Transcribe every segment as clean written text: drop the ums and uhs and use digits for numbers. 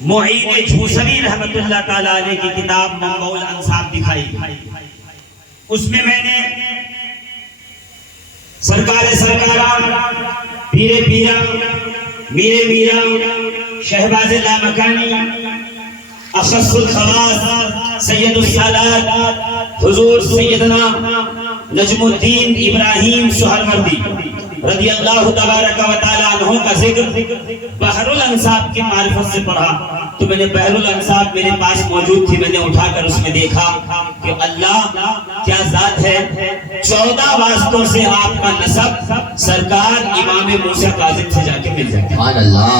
معین جھوسوی رحمت اللہ تعالیٰ علیہ کی کتاب منبع الانساب دکھائی. اس میں میں نے سرکار سرکاران پیر پیرا میر میرا شہباز لامکانی اخص الخواص سید السادات حضور سیدنا نجم الدین ابراہیم سہروردی رضی اللہ تبارک و تعالی عنہ کا ذکر بحر الانصاب کی معرفت سے پڑھا تو میں نے بحر الانصاب میرے پاس موجود تھی. میں نے اٹھا کر اس میں دیکھا کہ اللہ کیا ذات ہے. 14 واسطوں سے آپ کا نسب سرکار امام موسیٰ کاظم سے جا کے مل جائے. سبحان اللہ.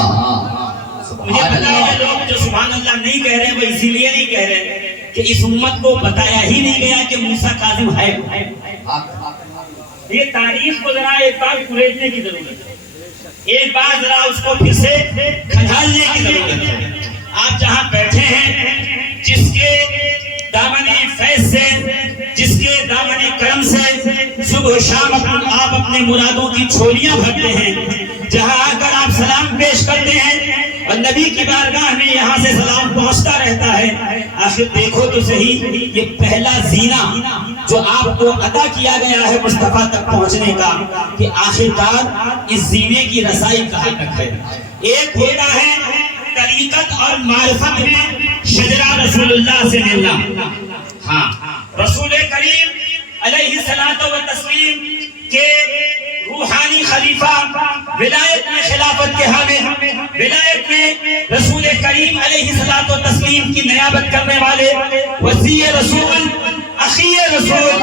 مجھے پتا ہے لوگ جو سبحان اللہ نہیں کہہ رہے وہ اسی لیے نہیں کہہ رہے کہ اس امت کو بتایا ہی نہیں گیا کہ موسیٰ کاظم ہے. یہ تاریخ کو ذرا ایک بار کھلینے کی ضرورت ہے, ایک بار ذرا اس کو پھر سے کھنگالنے کی ضرورت ہے. آپ جہاں بیٹھے ہیں جس کے دامن فیض سے, جس کے دامن کرم سے صبح و شام آپ اپنے مرادوں کی چھولیاں بھرتے ہیں, جہاں آ کر آپ سلام پیش کرتے ہیں اور نبی کی بارگاہ میں یہاں سے سلام پہنچتا رہتا ہے. آخر دیکھو تو صحیح, یہ پہلا زینہ جو آپ کو عطا کیا گیا ہے مصطفیٰ تک پہنچنے کا, کہ آخرکار اس زینے کی رسائی کہاں تک ہے. ایک ہوتا ہے طریقت اور معرفت میں شجرہ رسول اللہ سے ملنا. ہاں, رسول کریم علیہ الصلوۃ والتسلیم کے روحانی خلیفہ, ولایت میں خلافت کے حامل, ولایت میں رسول کریم علیہ الصلوۃ والتسلیم کی نیابت کرنے والے, وصی رسول, اخی رسول,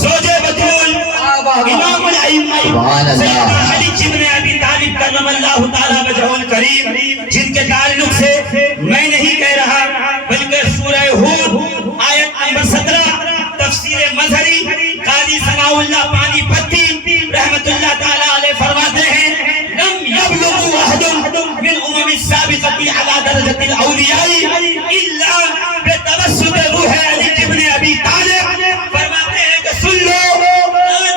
زوج بتول, امام الائمہ سیدنا علی ابن ابی طالب کرم اللہ تعالی وجہہ الکریم, جن کے تعلق سے میں نہیں کہہ رہا بلکہ سورہ ہود آیت نمبر 17 تفسیر مظہری قاضی ثناء اللہ پانی پتی رحمت اللہ تعالی علیہ فرماتے ہیں, لم یبلغ احد من امم السابقۃ علی درجۃ الاولیاء الا بتوسط روح علی ابن ابی طالب. فرماتے ہیں کہ سن لو,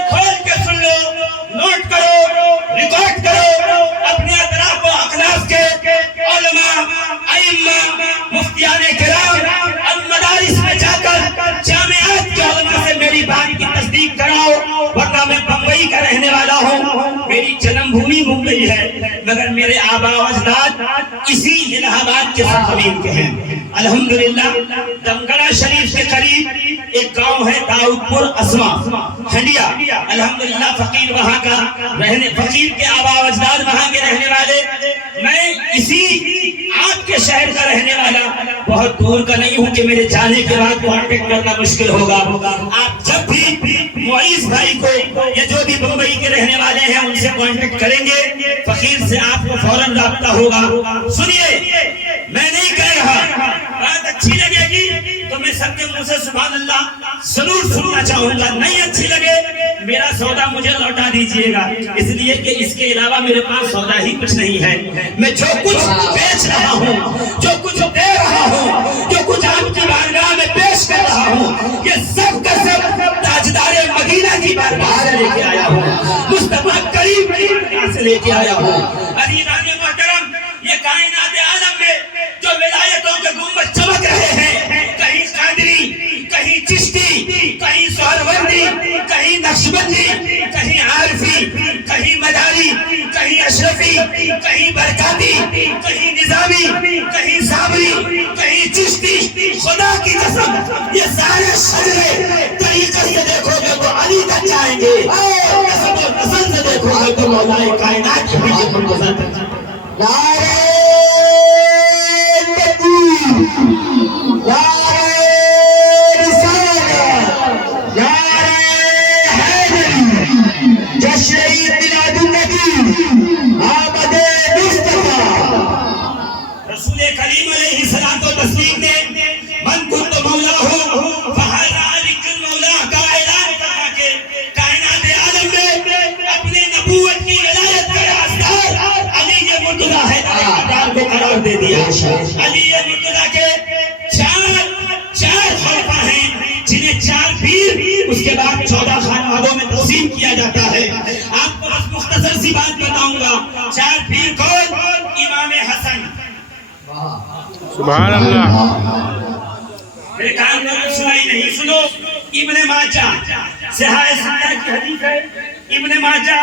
کھول کے سن لو, نوٹ کرو, ریکارڈ کرو, اپنے اطراف و اخلاف کے علماء, ائمہ, مفتیان کرام اور مدارس میں جا کر جامعات کے علماء سے میری بات کی تصدیق کراؤ, ورنہ میں بمبئی کا رہنے والا ہوں, میری جنم بھومی ممبئی ہے مگر میرے آبا و اجداد اسی الہ آباد کے سرزمین کے ہیں. الحمدللہ دمگڑا شریف کے قریب ایک گاؤں ہے داؤد پور اسما ہنڈیا, الحمدللہ فقیر وہاں کا رہنے, فقیر کے آبا و اجداد وہاں کے رہنے والے, میں اسی آپ کے شہر کا رہنے والا, بہت دور کا نہیں ہوں کہ میرے جانے کے بعد کانٹیکٹ کرنا مشکل ہوگا. آپ جب بھی معیز بھائی کو یا جو بھی بمبئی کے رہنے والے ہیں ان سے کانٹیکٹ کریں گے, فقیر سے آپ کو فوراً رابطہ ہوگا. سنیے, میں نہیں کہہ رہا, بات اچھی لگے گی تو میں سب کے منہ سے سبحان اللہ ضرور سننا چاہوں گا, نہیں اچھی لگے میرا سودا مجھے لوٹا دیجئے گا, اس لیے کہ اس کے علاوہ میرے پاس سودا ہی کچھ نہیں ہے. میں جو کچھ بیچ رہا ہوں, جو کچھ دے رہا ہوں, جو کچھ آپ کی بارگاہ میں پیش کر رہا ہوں, یہ سب کا سب تاجدار مدینہ کی بارگاہ سے لے کے آیا ہوں, مصطفیٰ کریم کی بارگاہ سے لے کے آیا ہوں. عزیزان محترم, یہ کائنات عالم میں جو ولایتوں کے گنبد چمک رہے ہیں, کہیں قادری, کہیں چشتی, کہیں سہروردی, کہیں نقشبندی, کہیں عارفی, کہیں مداری, کہیں اشرفی, کہیں برکاتی, کہیں نظامی, کہیں صابری, کہیں چشتی, خدا کی قسم یہ سارے شجرے طریقت سے دیکھو گے تو علی تک جائیں گے, نسب و نسل سے دیکھو گے تو مولا کائنات کی بھی منتظر تک جائیں گے. نعرہ تکبیر, نعرہ رسالت, نعرہ حیدری, جشن عید میلاد النبی, آمد مصطفیٰ. رسول کریم علیہ الصلوۃ والتسلیم نے من کنت مولا ہوں فہذا علی المولا کا اعلان کرا کے کائنات عالم میں اپنے نبوت کی ولایت کا رازدار علی مرتضیٰ حیدر کو قرار دے دیا. علی مرتضیٰ کے چار خلیفہ ہیں جنہیں 4 پیر اس کے بعد 14 خانوادوں میں تقسیم کیا جاتا ہے. آپ کو بس مختصر سی بات بتاؤں گا. 4 پیر کون؟ امام حسن, سبحان اللہ. میرے کان میں سنائی نہیں. سنو ابن ماجہ صحیح ستہ کی حدیث ہے. ابن ماجہ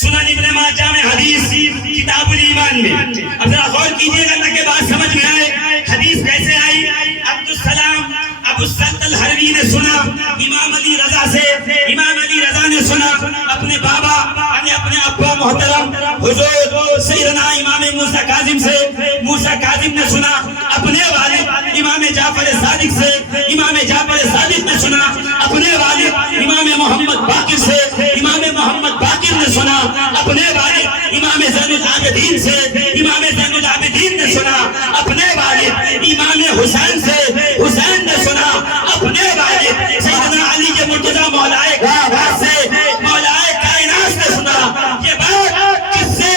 سنن ابن ماجہ میں حدیث کتاب الایمان میں. اب ذرا غور کیجئے گا تاکہ بات سمجھ میں آئے حدیث کیسے آئی. عبدالسلام ابو السلط الحروی نے سنا امام علی رضا سے. امام علی رضا نے سنا اپنے بابا یعنی اپنے ابا محترم حضور سیدنا امام موسیٰ کاظم سے. موسیٰ کاظم نے سنا اپنے والد امام جعفر صادق سے. امام جعفر صادق نے سنا اپنے والد امام محمد باقر سے. امام محمد باقر نے سنا اپنے والد امام زین العابدین سے. امام زین العابدین نے سنا اپنے والد امام حسین سے. حسین نے سنا اپنے والد سیدنا علی کے مرتضی مولائے کائنات سے. مولائے کائنات نے سنا. یہ بات کس سے؟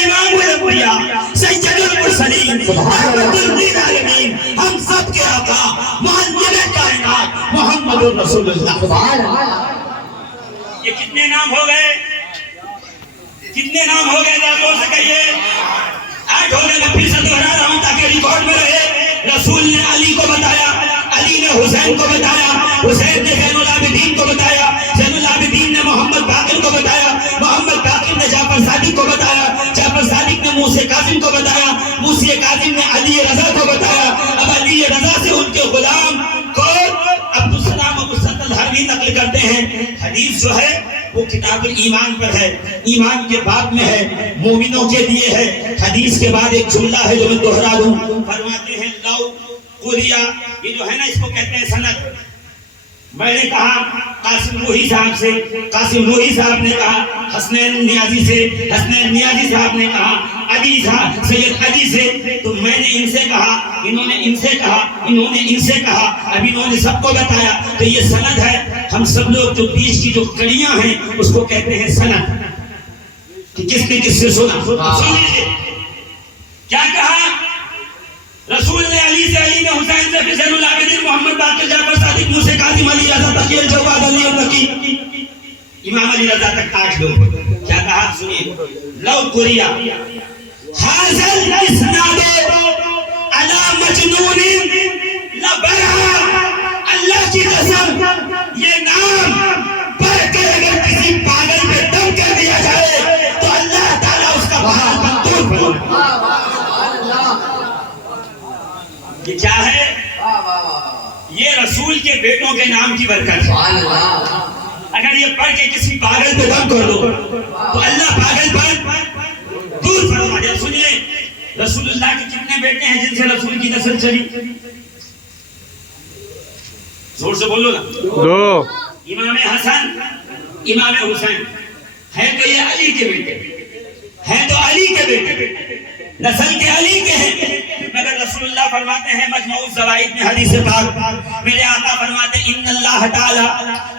امام الانبیاء سید المرسلین رحمت للعالمین ہم سب کے آقا معلم کائنات محمد رسول اللہ. یہ کتنے نام ہو گئے؟ کتنے نام ہو گئے؟ زور سے کہیے. 8 ہو گئے. میں پھر سے دوہرا رہا ہوں تاکہ ریکارڈ میں رہے. رسول نے علی کو بتایا, علی نے حسین کو بتایا, حسین نے زین العابدین کو بتایا, زین العابدین نے محمد باقر کو بتایا, محمد باقر نے جعفر صادق کو بتایا, جعفر صادق نے موسیٰ کاظم کو بتایا, موسیٰ کاظم نے علی رضا کو بتایا. اب علی رضا سے ان کے غلام کو عبدالسلام ابو السلط الحروی نقل کرتے ہیں. حدیث جو ہے وہ کتاب الایمان پر ہے, ایمان کے باب میں ہے, مومنوں کے لیے ہے. حدیث کے بعد ایک جملہ ہے جو میں دوہرا دوں. فرماتے ہیں لو قریا, یہ جو ہے نا اس کو کہتے ہیں سند. میں نے کہا قاسم روحی صاحب سے, قاسم روحی صاحب نے کہا حسنین نیازی سے, حسنین نیازی صاحب نے کہا علی صاحب سید علی سے. تو میں نے ان سے کہا, انہوں نے ان سے کہا, انہوں نے ان سے کہا, اب انہوں نے سب کو بتایا. تو یہ سند ہے. ہم سب لوگ جو بیچ کی جو کڑیاں ہیں اس کو کہتے ہیں سند. کہ کس نے کس سے سنا. سن لیجیے کیا کہا رسول نے علی سے, علی نے حسین سے, پھر زین العابدین محمد باقر جعفر صادق موسیٰ کاظم علی رضا تقی الجواد علی النقی امام علی رضا تک 8 لوگ. کیا کہا سنیے. لو قریا حاضر اسناد علی مجنون لبرا. اللہ کی قسم یہ نام پڑھ کر اگر کسی پاگل پہ دم کر دیا جائے تو اللہ تعالیٰ اس کا بہار منظور فرمائے. یہ کیا ہے؟ یہ رسول کے بیٹوں کے نام کی برکت ہے. اگر یہ پڑھ کے کسی پاگل پہ دم کر دو تو اللہ پاگل پر دور فرما دے. سنیے رسول اللہ کے کتنے بیٹے ہیں جن سے رسول کی نسل چلی؟ زور سے بولو نا. 2. امام حسن, امام حسین. ہے تو یہ علی کے بیٹے, ہیں تو علی کے بیٹے, نسل کے علی کے ہیں. مگر رسول اللہ فرماتے ہیں مجموع الزوائد میں حدیث پاک, میرے آقا فرماتے ہیں ان اللہ تعالی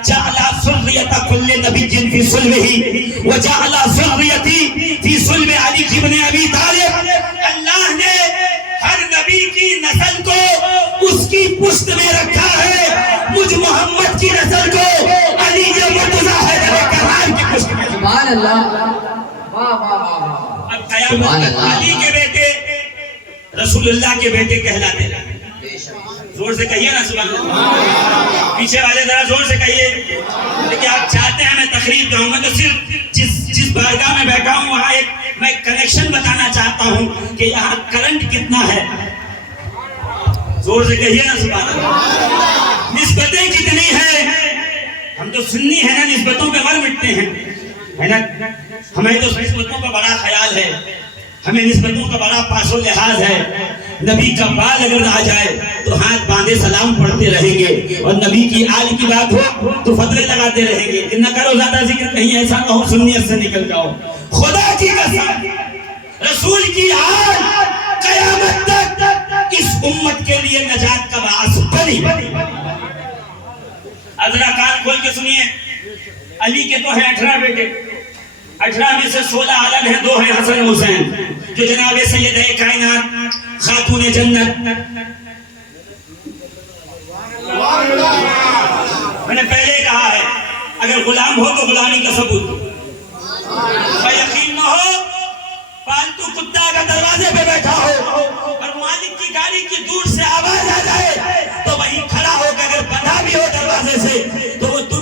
جعل ذریۃ کل نبی فی صلبہ وجعل ذریتی فی صلب علی ابن ابی طالب. اللہ نے ہر نبی کی نسل کو اس کی پشت میں رکھا ہے. مجھ محمد کی نسل کو علی کے مرتضی حیدر کرار کی پشت میں. سبحان اللہ. اب قیامت علی کے بیٹے رسول اللہ کے بیٹے کہلاتے ہیں. زور سے کہیے نا سبحان اللہ. پیچھے والے ذرا زور سے کہیے. لیکن آپ چاہتے ہیں میں تقریر کہوں گا تو صرف جس بارگاہ میں بیٹھا ہوں وہاں ایک میں کنیکشن بتانا چاہتا ہوں کہ یہاں کرنٹ کتنا ہے. زور سے کہیے نا سبحان اللہ. نسبتیں کتنی ہیں. ہم تو سنی ہے نا, نسبتوں پہ مر مٹتے ہیں ہے نا. ہمیں تو نسبتوں کا بڑا خیال ہے, ہمیں نسبتوں کا بڑا پاس و لحاظ ہے. نبی کا بال اگر آ جائے تو ہاتھ باندھے سلام پڑھتے رہیں گے, اور نبی کی آل کی بات ہو تو فتوے لگاتے رہیں گے کہ نہ کرو زیادہ ذکر, کہیں ایسا نہ ہو سنیت سے نکل جاؤ. خدا کی قسم رسول کی آل قیامت تک اس امت کے لیے نجات کا باعث بنی. ذرا کان کھول کے سنیے. علی کے تو ہیں 18 بیٹے, 18 میں سے 16 علم ہیں, 2 ہیں حسن حسین جو جناب سید کائنات خاتون جنت. میں نے پہلے کہا ہے اگر غلام ہو تو غلامی کا ثبوت دو. یقین نہ ہو پالتو کتا اگر دروازے پہ بیٹھا ہو اور مالک کی گاڑی کی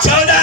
14।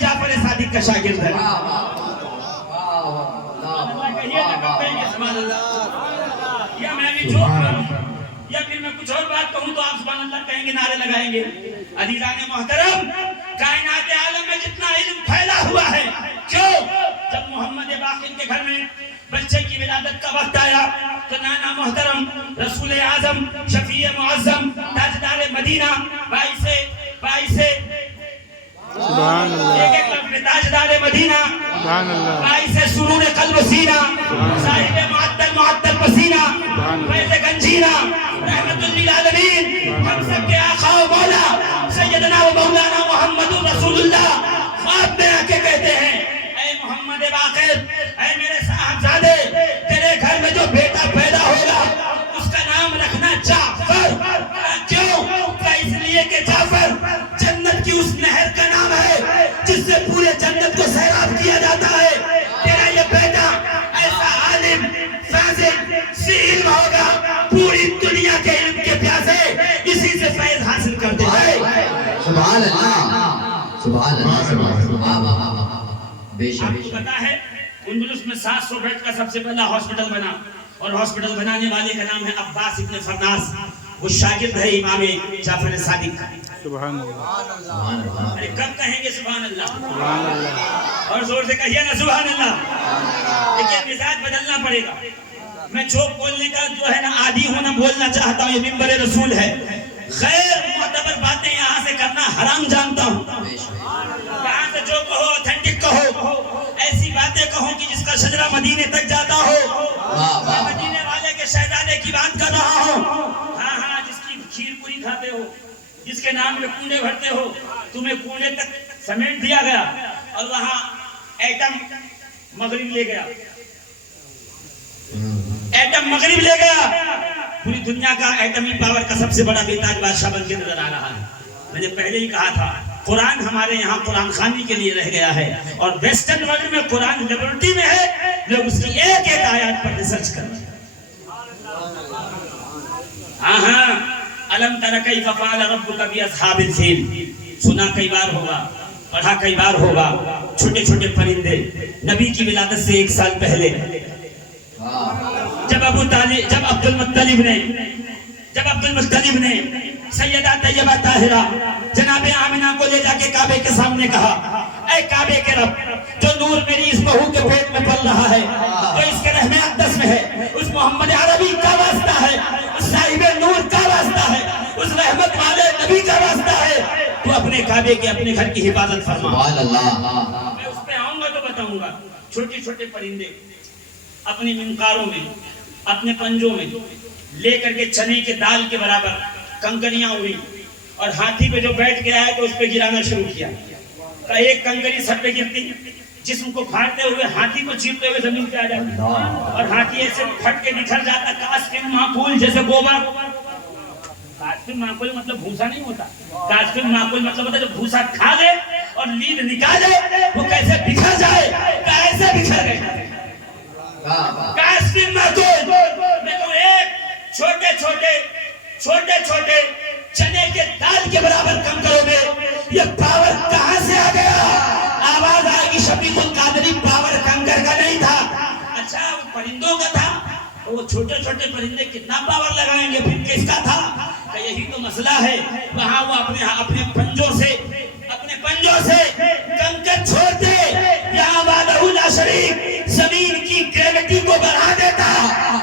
جعفر صادق کا شاگرد ہے. کہیے نا کب کہیں گے سبحان اللہ؟ یا میں بھی جھوٹ کروں یا پھر میں کچھ اور بات کہوں تو آپ سبحان اللہ کہیں گے، نعرے لگائیں گے. عزیزان محترم، کائنات عالم میں جتنا علم پھیلا ہوا ہے، کیوں؟ جب محمد باقر کے گھر میں بچے کی ولادت کا وقت آیا تو نانا محترم رسول اعظم شفیع معظم تاجدار مدینہ باعث سبحان اللہ، تاجدار مدینہ سبحان اللہ، باعث سرور قلب سینہ صاحب معطل پسینہ فیض گنجینہ رحمت للعالمین ہم سب کے آقا و مولا سیدنا و مولانا محمد رسول اللہ خواب میں آ کے کہتے ہیں، اے محمد باقر، اے میرے صاحبزادے، تیرے گھر میں جو بیٹا پیدا ہوگا اس کا نام رکھنا جعفر. کیوں؟ اس لیے کہ جعفر جنت کی اس نہر کا نام ہے جس سے پورے جنت کو سیراب کیا جاتا ہے. تیرا یہ بیٹا ایسا عالم فاضل سے علم ہوگا، پوری دنیا کے علم کے پیاسے اسی سے فیض حاصل کرتے ہیں. سبحان اللہ، سبحان اللہ. بے شک. آپ کو پتا ہے اندلس میں 700 بیڈ کا سب سے پہلا ہاسپٹل بنا، اور ہاسپٹل بنانے والے کا نام ہے عباس ابن فرناس. وہ شاگرد ہے امام جعفر صادق کا. سبحان اللہ، ارے کب کہیں گے سبحان اللہ؟ سبحان اللہ، اور زور سے کہیے نا سبحان اللہ. لیکن مزاج بدلنا پڑے گا. میں جھوٹ بولنے کا جو ہے نا عادی ہوں، نہ بولنا چاہتا ہوں. یہ منبر رسول ہے. غیر معتبر باتیں یہاں سے کرنا حرام جانتا ہوں. یہاں سے جو کہو اوتھینٹک کہو، ایسی باتیں کہو کہ جس کا شجرہ مدینے تک جاتا ہو. میں مدینے والے کے شہزادے کی بات کر رہا ہوں. ہاں، جس کی کھیر پوری کھاتے ہو، جس کے نام میں کنڈے بھرتے ہو، تمہیں کنڈے تک سمیٹ دیا گیا اور وہاں ایٹم مغرب لے گیا. ایٹم مغرب لے گیا. پوری دنیا کا ایٹمی پاور کا سب سے بڑا بیتاج بادشاہ بن کے نظر آ رہا ہے. میں نے پہلے ہی کہا تھا قرآن ہمارے یہاں قرآن خوانی کے لیے رہ گیا ہے، اور ویسٹرن ورلڈ میں قرآن لیبورٹری میں ہے. لوگ اس کی ایک ایک آیات پر ریسرچ کر رہے ہیں. ہاں، الم تر کیف فعل ربک باصحاب الفیل سنا کئی بار ہوگا، پڑھا کئی بار ہوگا. چھوٹے چھوٹے پرندے نبی کی ولادت سے 1 سال پہلے جب عبد المطلب نے سیدہ طیبہ طاہرہ جناب آمنہ کو لے جا کے کعبے کے سامنے کہا، اے کعبے کے رب، جو نور میری اس بہو کے پیٹ میں پل رہا ہے، جو اس کے رحم اقدس میں ہے، اس محمد عربی کا واسطہ ہے، اس صاحب نور کا واسطہ ہے، اس رحمت والے نبی کا واسطہ ہے، تو اپنے کعبے کے اپنے گھر کی حفاظت فرما. سبحان اللہ. میں اس پہ آؤں گا تو بتاؤں گا. چھوٹے چھوٹے پرندے اپنی منقاروں میں، اپنے پنجوں میں لے کر کے چنے کے دال کے برابر کنکریاں اڑی، اور ہاتھی پہ جو بیٹھ کے آیا تو اس پہ گرانا شروع کیا. تو ایک کنکری سر پہ گرتی، جسم کو پھاڑتے ہوئے ہاتھی کو چیرتے ہوئے زمین پہ آ جاتی، اور ہاتھی ایسے پھٹ کے بکھر جاتا. کاسفن معقول جیسے گوبر. کاسفن معقول مطلب بھوسا نہیں ہوتا. کاسفن معقول مطلب ہوتا ہے جو بھوسا کھا لے اور لید نکالے وہ کیسے بکھر جائے، کیسے بکھر گئے. کاسفن معقول دیکھو، ایک چھوٹے چھوٹے چنے کے دال کے برابر کم کرو گے. یہ پاور کہاں سے آ گیا؟ آواز آئے گی شفیق القادری پاور کنکر کا نہیں تھا. اچھا وہ پرندوں کا تھا، وہ چھوٹے چھوٹے پرندے کتنا پاور لگائیں گے، پھر کس کا تھا؟ یہی تو مسئلہ ہے. وہاں وہ اپنے پنجوں سے کنکر چھوڑتے، یہاں وحدہ لا شریک زمین کی گریوٹی کو بڑھا دیتا.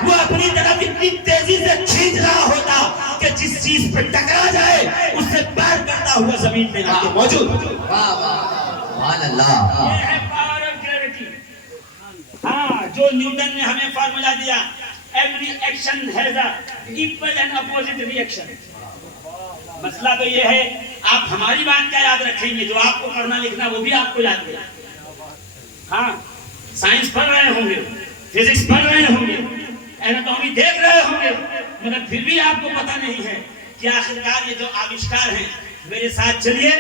وہ اپنی طرف اتنی تیزی سے کھینچ رہا ہوتا کہ جس چیز پہ ٹکرا جائے اس سے پار کرتا ہوا زمین پہ آ کے موجود. سبحان اللہ. یہ ہے پاور آف گریوٹی. ہاں، جو نیوٹن نے ہمیں فارمولا دیا، every action has a equal and opposite reaction. مسئلہ تو یہ ہے، آپ ہماری بات کیا یاد رکھیں گے؟ جو آپ کو پڑھنا لکھنا وہ بھی آپ کو یاد ہے. ہاں، سائنس پڑھ رہے ہوں گے، فزکس پڑھ رہے ہوں گے، ایناٹومی دیکھ رہے ہوں گے، مگر پھر بھی آپ کو پتہ نہیں ہے کہ آخرکار یہ جو آوشکار ہیں. میرے ساتھ چلیے،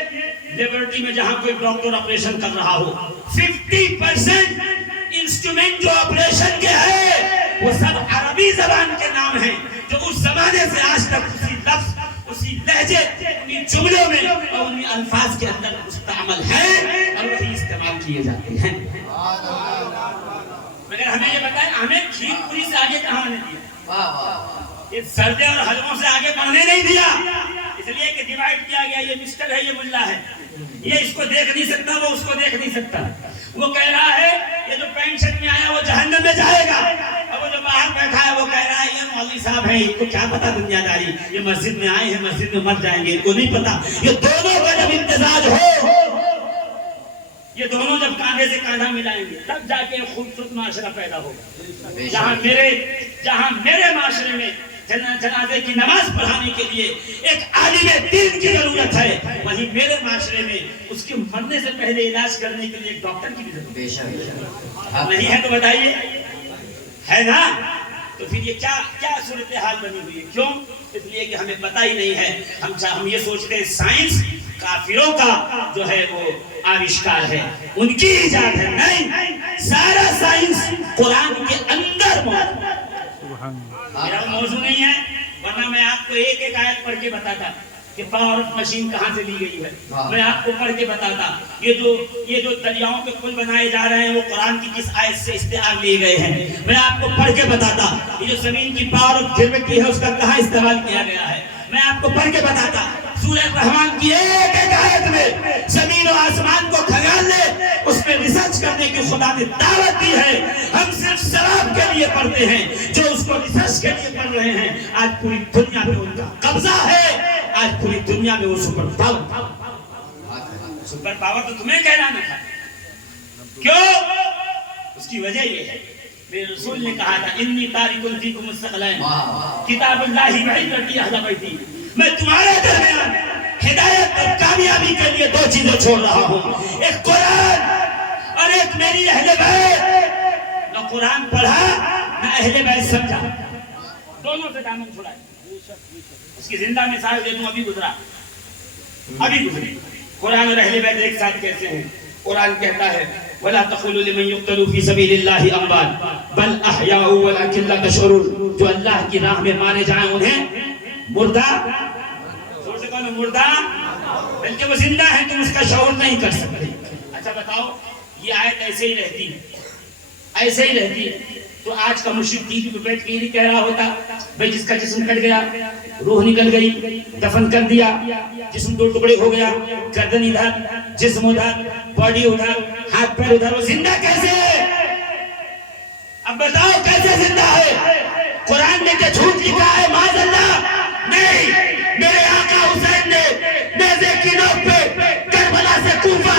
لیبورٹری میں جہاں کوئی ڈاکٹر آپریشن کر رہا ہو، 50% انسٹرومنٹ جو آپریشن کے ہیں وہ سب عربی زبان کے نام ہیں، جو اس زمانے سے آج تک اسی لفظ، اسی اسی لہجے انہی جملوں میں اور انہی الفاظ کے اندر مستعمل ہیں اور وہی استعمال کیے جاتے ہیں. مگر ہمیں یہ بتائیں ہمیں کھیر پوری سے آگے کہاں نے دیا؟ یہ سردے اور حلووں سے آگے بڑھنے نہیں دیا، اس لیے کہ ڈیوائیڈ کیا گیا، یہ مسٹر ہے یہ ملا ہے، یہ اس کو دیکھ نہیں سکتا وہ اس کو دیکھ نہیں سکتا. وہ کہہ رہا ہے یہ جو پینٹ شرٹ میں آیا وہ جہنم میں جائے گا، اور وہ جو باہر بیٹھا ہے وہ کہہ رہا ہے یہ مولوی صاحب ہیں، ان کو کیا پتا دنیا داری، یہ مسجد میں آئے ہیں مسجد میں مر جائیں گے، ان کو نہیں پتا. یہ دونوں کا جب امتزاج ہو، یہ دونوں جب کاندھے سے کاندھا ملائیں گے تب جا کے خوبصورت معاشرہ پیدا ہوگا. جہاں میرے معاشرے میں جنازے کی نماز پڑھانے کے لیے ایک عالم دین کی ضرورت ہے، وہیں میرے معاشرے میں اس کے مرنے سے پہلے علاج کرنے کے لیے ایک ڈاکٹر کی بھی ضرورت ہے. نہیں ہے تو بتائیے، ہے نا؟ تو پھر یہ کیا صورتحال بنی ہوئی ہے؟ کیوں؟ اس لیے کہ ہمیں پتہ ہی نہیں ہے. ہم یہ سوچتے ہیں سائنس کافروں کا جو ہے وہ آوشکار ہے، ان کی ایجاد ہے. نہیں، سارا سائنس قرآن کے اندر موجود ہے. میرا موضوع نہیں ہے، ورنہ میں آپ کو ایک ایک آیت پڑھ کے بتاتا کہ پاور آف مشین کہاں سے لی گئی ہے. میں آپ کو پڑھ کے بتاتا یہ جو دریاؤں کے پل بنائے جا رہے ہیں وہ قرآن کی کس آیت سے استعار لیے گئے ہیں. میں آپ کو پڑھ کے بتاتا یہ جو زمین کی پاور آف گریویٹی ہے اس کا کہاں استعمال کیا گیا ہے. میں آپ کو پڑھ کے بتاتا سورہ رحمان کی ایک ایک آیت میں زمین و آسمان کو کھنگالنے اس میں ریسرچ کرنے کی خدا نے دعوت دی ہے. ہم صرف ثواب کے لیے پڑھتے ہیں، جو اس کو ریسرچ کے لیے پڑھ رہے ہیں آج پوری دنیا میں ان کا قبضہ ہے. آج پوری دنیا میں وہ سپر پاور تو تمہیں کہلانا تھا. کیوں؟ اس کی وجہ یہ ہے میرے رسول نے کہا تھا انی تارک فیکم الثقلین کتاب اللہ وعظتی اہل بیتی، میں تمہارے درمیان ہدایت اور کامیابی کے لیے دو چیزیں چھوڑ رہا ہوں، ایک قرآن اور ایک میری اہل بیت. نہ قرآن پڑھا نہ اہل بیت سمجھا، دونوں سے دامن چھڑائے. اس کی زندہ مثال دے دوں، ابھی گزری. قرآن اور اہل بیت ایک ساتھ کیسے ہیں؟ قرآن کہتا ہے وَلَا تَقُولُوا لِمَنْ يُقْتَلُ فِي سَبِيلِ اللَّهِ أَمْوَاتٌ بَلْ أَحْيَاءٌ وَلَكِنْ لَا تَشْعُرُونَ. جو اللہ کی راہ میں مارے جائیں انہیں مردہ، زور سے کہو مردہ، بلکہ وہ زندہ ہیں، تم اس کا شعور نہیں کر سکتے. اچھا بتاؤ یہ آیت ایسے ہی رہتی تو آج کا مشرک ٹی وی پہ بیٹھ کے یہ کہہ رہا ہوتا بھئی جس کا جسم کٹ گیا، روح نکل گئی، دفن کر دیا، جسم دو ٹکڑے ہو گیا، گردن ادھر، جسم ادھر، باڈی ادھر، ہاتھ پیر ادھر، وہ زندہ کیسے ہے؟ اب بتاؤ کیسے زندہ ہے؟ قرآن میں کیا جھوٹ لکھا ہے؟ معاذ اللہ نہیں. میرے آقا حسین نے نیزے کی نوک پہ کربلا سے کوفہ،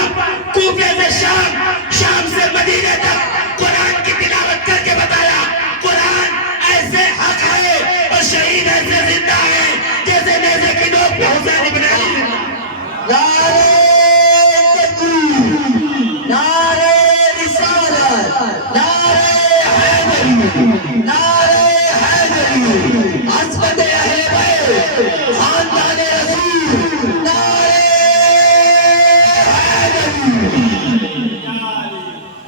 کوفے سے شام، شام سے مدینے تک قرآن کی تلاوت کر کے بتایا قرآن ایسے حق ہے اور شہید ایسے زندہ ہے جیسے نیزے کی نوک پہ حسین ابن علی. نعرہ تکبیر، نعرہ رسالت، نعرہ حیدری، نعرہ حیدری، عصمت اہل بیت، خاندان رسول، نعرہ حیدری.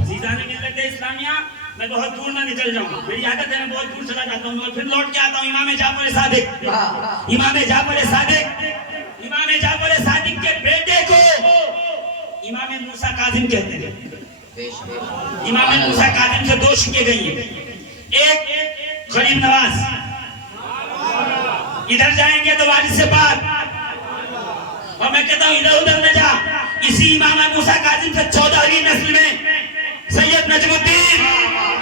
عزیزان ملت اسلامیہ، میں بہت دور نہ نکل جاؤں، میری عادت ہے میں بہت دور چلا جاتا ہوں اور پھر لوٹ کے آتا ہوں. امام جعفر صادق، امام جعفر صادق کے بیٹے کو امام موسیٰ کاظم کہتے ہیں. امام موسیٰ کاظم سے دو شکے گئی ہیں، ایک غریب نواز، ادھر جائیں گے تو والد سے بات، اور میں کہتا ہوں ادھر ادھر نہ جا. اسی امام موسیٰ کاظم سے 14ویں نسل میں سید نجم الدین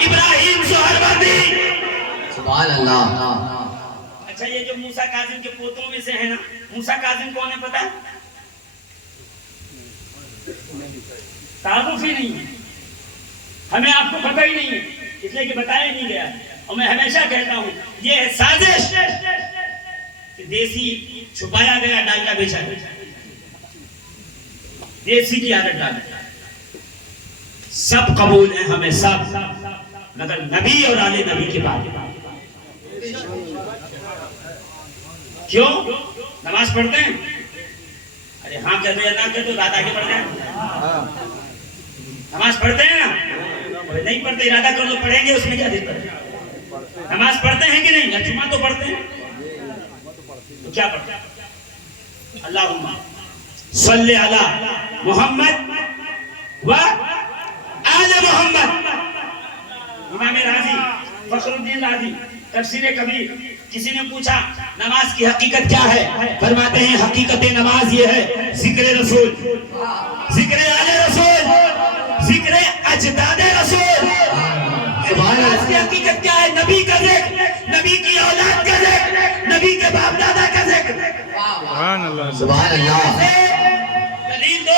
ابراہیم سہروردی. سبحان اللہ. اچھا یہ جو موسیٰ کاظم کے پوتوں میں سے ہے نا، موسیٰ کاظم کون ہے پتہ ہے؟ تعارف ہی نہیں ہے، ہمیں آپ کو پتہ ہی نہیں ہے، اس لیے کہ بتایا نہیں گیا. اور میں ہمیشہ کہتا ہوں یہ ہے سازش کہ دیسی چھپایا گیا ڈالڈا بیچا گیا، دیسی کی عادت ڈالڈا. سب قبول ہیں ہمیں سب، مگر نبی اور آل نبی کی بات. کیوں؟ نماز پڑھتے ہیں، ارے ہاں کہتے ہیں نہ کہتے ارادہ کے پڑھتے ہیں. نماز پڑھتے ہیں نا، نہیں پڑھتے ارادہ کر لو پڑھیں گے، اس میں کیا دقت ہے؟ نماز پڑھتے ہیں کہ نہیں؟ جمعہ تو پڑھتے ہیں، تو کیا پڑھتے ہیں؟ اللہم صلی علی محمد و آل محمد. امام راضی فخر الدین راضی تفسیر کبیر. کسی نے پوچھا نماز کی حقیقت کیا ہے؟ فرماتے ہیں حقیقت نماز یہ ہے ذکر رسول، ذکر آل رسول، ذکر اجداد رسول. نماز کی حقیقت کیا ہے؟ نبی کا ذکر، نبی کی اولاد کا ذکر، نبی کے باپ دادا کا ذکر. سبحان اللہ. سبحان اللہ. دلیل دو.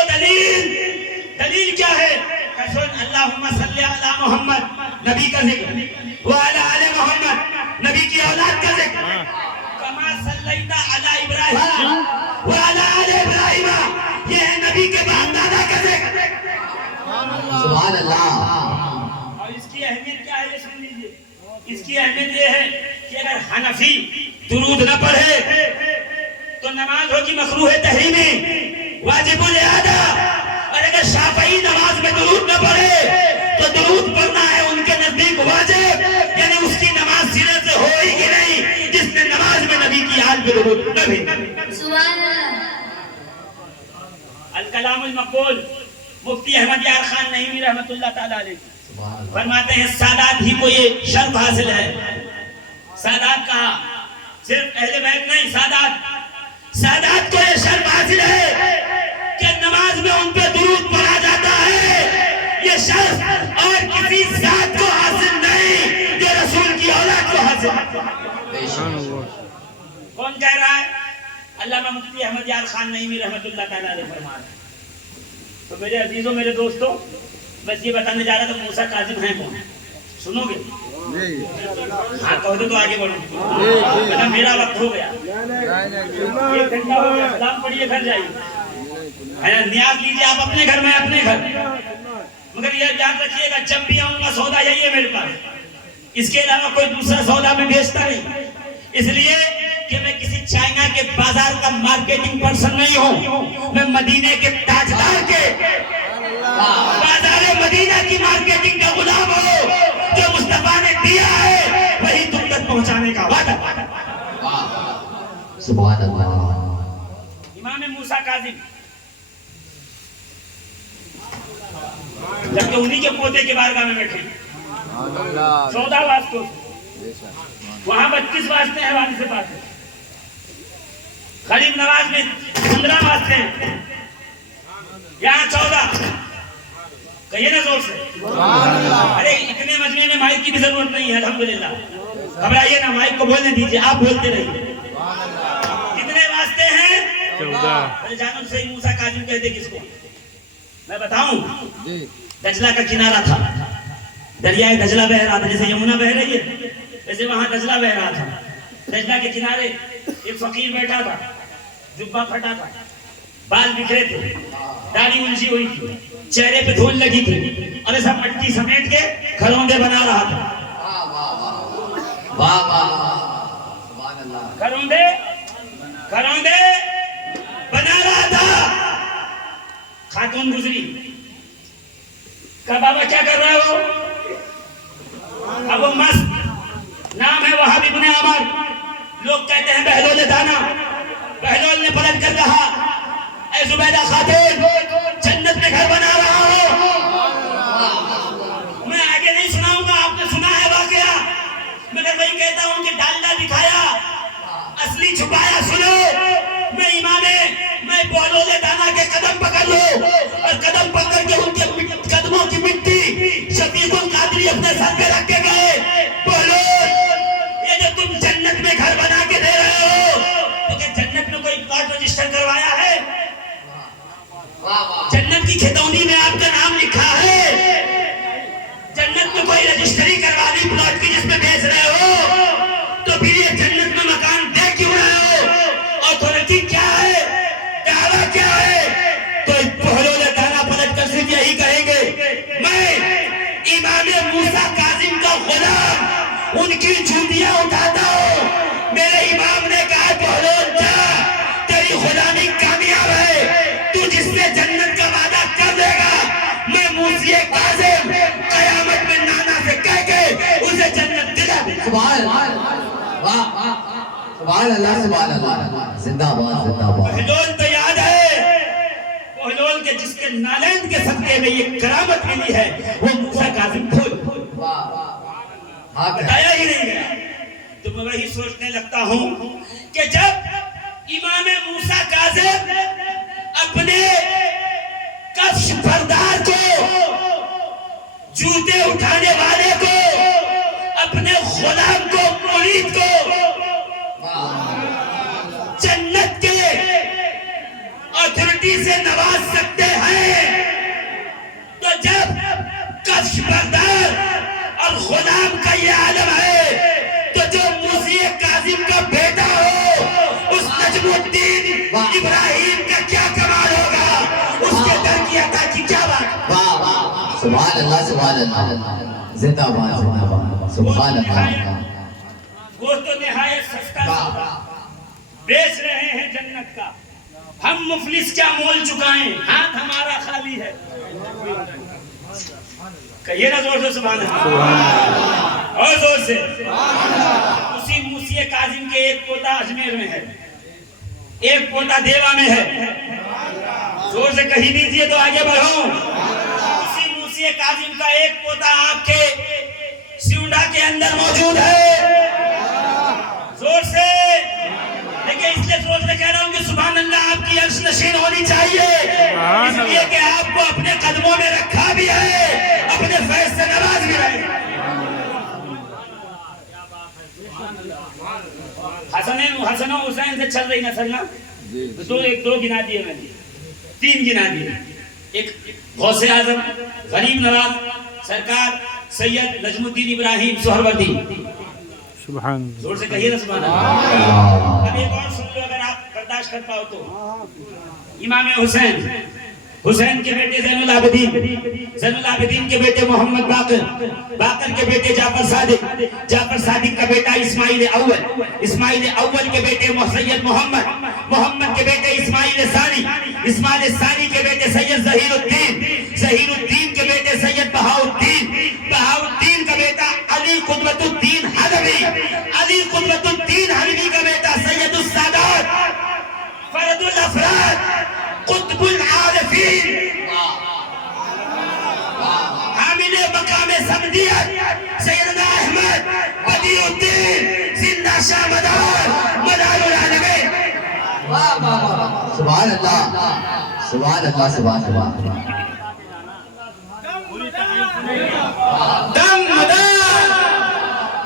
دلیل کیا ہے؟ اللہم صلی علی محمد، نبی کا ذکر، وعلی آل محمد، نبی کی اولاد کا ذکر. کما صلیت علی ابراہیم وعلی آل ابراہیم، یہ ہے نبی کے باپ دادا کا ذکر. سبحان اللہ. اور اس کی اہمیت کیا ہے یہ سن لیجیے. اس کی اہمیت یہ ہے کہ اگر حنفی درود نہ پڑھے تو نماز ہوگی مکروہ تحریمی، واجب الاعادہ. اور اگر شافعی نماز میں درود نہ پڑھے تو درود پڑھنا ہے ان کے نزدیک واجب، یعنی اس کی نماز سرے سے ہوئی ہی نہیں جس نے نماز میں نبی کی آل پہ درود نہ بھیجا. سبحان اللہ. الکلام المقبول مفتی احمد یار خان نعیمی رحمۃ اللہ تعالی علیہ فرماتے ہیں سادات ہی کو یہ شرف حاصل ہے. سادات کہا صرف اہل بیت نہیں، سادات کو یہ شرف حاصل ہے کہ نماز میں ان پہ درود پڑھا جاتا ہے. یہ شرف اور کسی ذات کو حاصل نہیں جو رسول کی اولاد کو حاصل ہے. کون کہہ رہا ہے؟ علامہ مفتی احمد یار خان نعیمی رحمۃ اللہ تعالی علیہ فرما رہے ہیں. تو میرے عزیزوں، میرے دوستوں، بس یہ بتانے جا رہا تھا موسیٰ کاظم ہیں کون؟ سنو گے؟ ہاں کہو تو آگے بڑھو. میرا وقت ہو گیا، 1 گھنٹہ ہو گیا. سلام پڑھیے، گھر جائیے، نیاز لیجیے آپ اپنے گھر میں اپنے گھر. مگر یہ یاد رکھیے گا جب بھی آؤں گا سودا یہی ہے میرے پاس، اس کے علاوہ کوئی دوسرا سودا میں بیچتا نہیں. اس لیے کہ میں کسی چائنا کے بازار کا مارکیٹنگ پرسن نہیں ہوں، میں مدینے کے تاجدار کے بازار مدینہ کی مارکیٹنگ کا غلام ہوں. جو مصطفیٰ نے دیا ہے وہی تم تک پہنچانے کا وعدہ. سبحان اللہ. امام موسیٰ کاظم جبکہ انہی کے پوتے کے بارگاہ میں بیٹھے 14 واسطوں، وہاں 32 واسطے ہیں والد سے بات ہے. غریب نواز میں 15 واسطے ہیں، یہاں 14. کہیے نا زور سے. ارے اتنے مجمع میں مائک کی بھی ضرورت نہیں ہے، الحمدللہ. گھبرائیے نا، مائک کو بولنے دیجیے، آپ بولتے رہیے. کتنے واسطے ہیں؟ 14. ارے جانو صحیح موسیٰ کاظم کہتے کس کو؟ میں بتاؤں، دجلہ کا کنارہ تھا، دریائے دجلہ بہ رہا تھا. جیسے یمنا بہ رہی ہے ویسے وہاں دجلہ بہ رہا تھا. دجلہ کے کنارے ایک فقیر بیٹھا تھا، جبہ پھٹا تھا، بال بکھرے تھے، داڑھی الجھی ہوئی تھی، چہرے پہ دھول لگی تھی، اور ایسا مٹی سمیٹ کے کھروندے بنا رہا تھا. کھروندے بنا رہا تھا. خاتون گزری، کہا بابا کیا کر رہا ہے وہ؟ اب وہ مست نام ہے وہاب ابن عمر، لوگ کہتے ہیں بہلول دانا. بہلول نے پلٹ کر کہا اے زبیدہ خاتون، جنت میں گھر بنا رہا ہوں. میں آگے نہیں سناؤں گا، آپ نے سنا ہے واقعہ، مگر وہی کہتا ہوں کہ ڈالڈا دکھایا اصلی چھپایا. سنو، میں بہلول دانا کے قدم پکڑ لوں اور قدم پکڑ کے ان کے قدموں کی مٹی شفیق القادری اپنے سر پہ رکھ کے گئے. بہلول، یہ جو تم جنت میں گھر بنا کے دے رہے ہو، تو کہ جنت میں کوئی پلاٹ رجسٹر کروایا ہے؟ جنت کی کھتونی میں آپ کا نام لکھا ہے؟ جنت میں کوئی رجسٹری کروا دی پلاٹ کی جس میں بیچ رہے ہو؟ تو پھر یہ جنت میں مکان دے کیوں رہے ہو؟ اتھارٹی کیا ہے؟ دعویٰ کیا ہے؟ تو بہلول دانا پلٹ کر صرف یہی کہیں گے، میں امام موسیٰ کاظم کا غلام ان کی جوتیاں اٹھاتا ہوں. میرے امام نے کہا بہلول جا، تیری غلامی کامیاب ہے، تو جس سے جنت کا وعدہ کر دے گا میں موسیٰ کاظم قیامت میں نانا سے کہہ کے اسے جنت دلا. سبحان اللہ. سبحان اللہ سبحان اللہ زندہ باد زندہ باد بہلول تو یاد ہے، بہلول کے جس کے نالند کے صدقے میں یہ کرامت ملی ہے وہ موسیٰ کاظم پھول بتایا ہی نہیں گیا۔ تو میں وہی سوچنے لگتا ہوں کہ جب امام موسیٰ کاظم اپنے کفش بردار کو، جوتے اٹھانے والے کو، اپنے غلام کو، مرید کو جنت کے اتھارٹی سے نواز سکتے ہیں، تو جب کفش بردار اور غلام کا یہ عالم ہے تو جو موسیٰ کاظم کا بیٹا ہو اس نجم الدین ابراہیم کا کیا کمال ہوگا، اس کے در کی عطا کی کیا بات۔ سبحان اللہ سبحان اللہ زندہ باد سبحان اللہ۔ وہ تو نہایت سستا بیچ رہے ہیں جنت کا، ہم مفلس کیا مول چکائیں، ہاتھ ہمارا خالی ہے۔ کہیے نا زور سے سبحان اللہ، اور زور سے۔ اسی موسیٰ کاظم کے ایک پوتا اجمیر میں ہے، ایک پوتا دیوا میں ہے، زور سے کہی دیجئے تو آگے بڑھوں۔ اسی موسیٰ کاظم کا ایک پوتا آپ کے سیونڈا کے اندر موجود ہے، زور سے۔ لیکن اس لیے زور سے کہہ رہا ہوں کہ سبحان اللہ آپ کی عرش نشین ہونی چاہیے، اس لیے کہ آپ کو اپنے قدموں میں رکھا بھی ہے، اپنے فیض سے نواز بھی ہے۔ حسن و حسین سے چل رہی نسل نا، دو گنا دیے میں نے، تین گنا دیے۔ ایک غوث اعظم غریب نواز سرکار سید نجم الدین ابراہیم سہروردی، سبحان زور سے کہیے نا سبحان اللہ۔ اب ایک اور سن لو اگر آپ برداشت کر پاؤ تو، امام حسین، حسین کے بیٹے زین العابدین، زین العابدین کے بیٹے محمد باقر، باقر کے بیٹے جعفر صادق، جعفر صادق کا بیٹا اسماعیل اول، اسماعیل اول کے بیٹے سید محمد، محمد کے بیٹے اسماعیل ثانی، اسماعیل ثانی کے بیٹے سید ظہیر الدین، ظہیر الدین کے بیٹے سید بہاؤالدین، بہاؤالدین کا بیٹا علی قدوۃ الدین حلبی، علی قدوۃ الدین حلبی کا بیٹا سید السادات، فرد الافراد، قطب العارفین، حامل مقام سمدیت سیدنا احمد بدیع الدین زندہ شاہ مدار مدار العالمین۔ سبحان اللہ سبحان اللہ سبحان اللہ۔ دم مدار،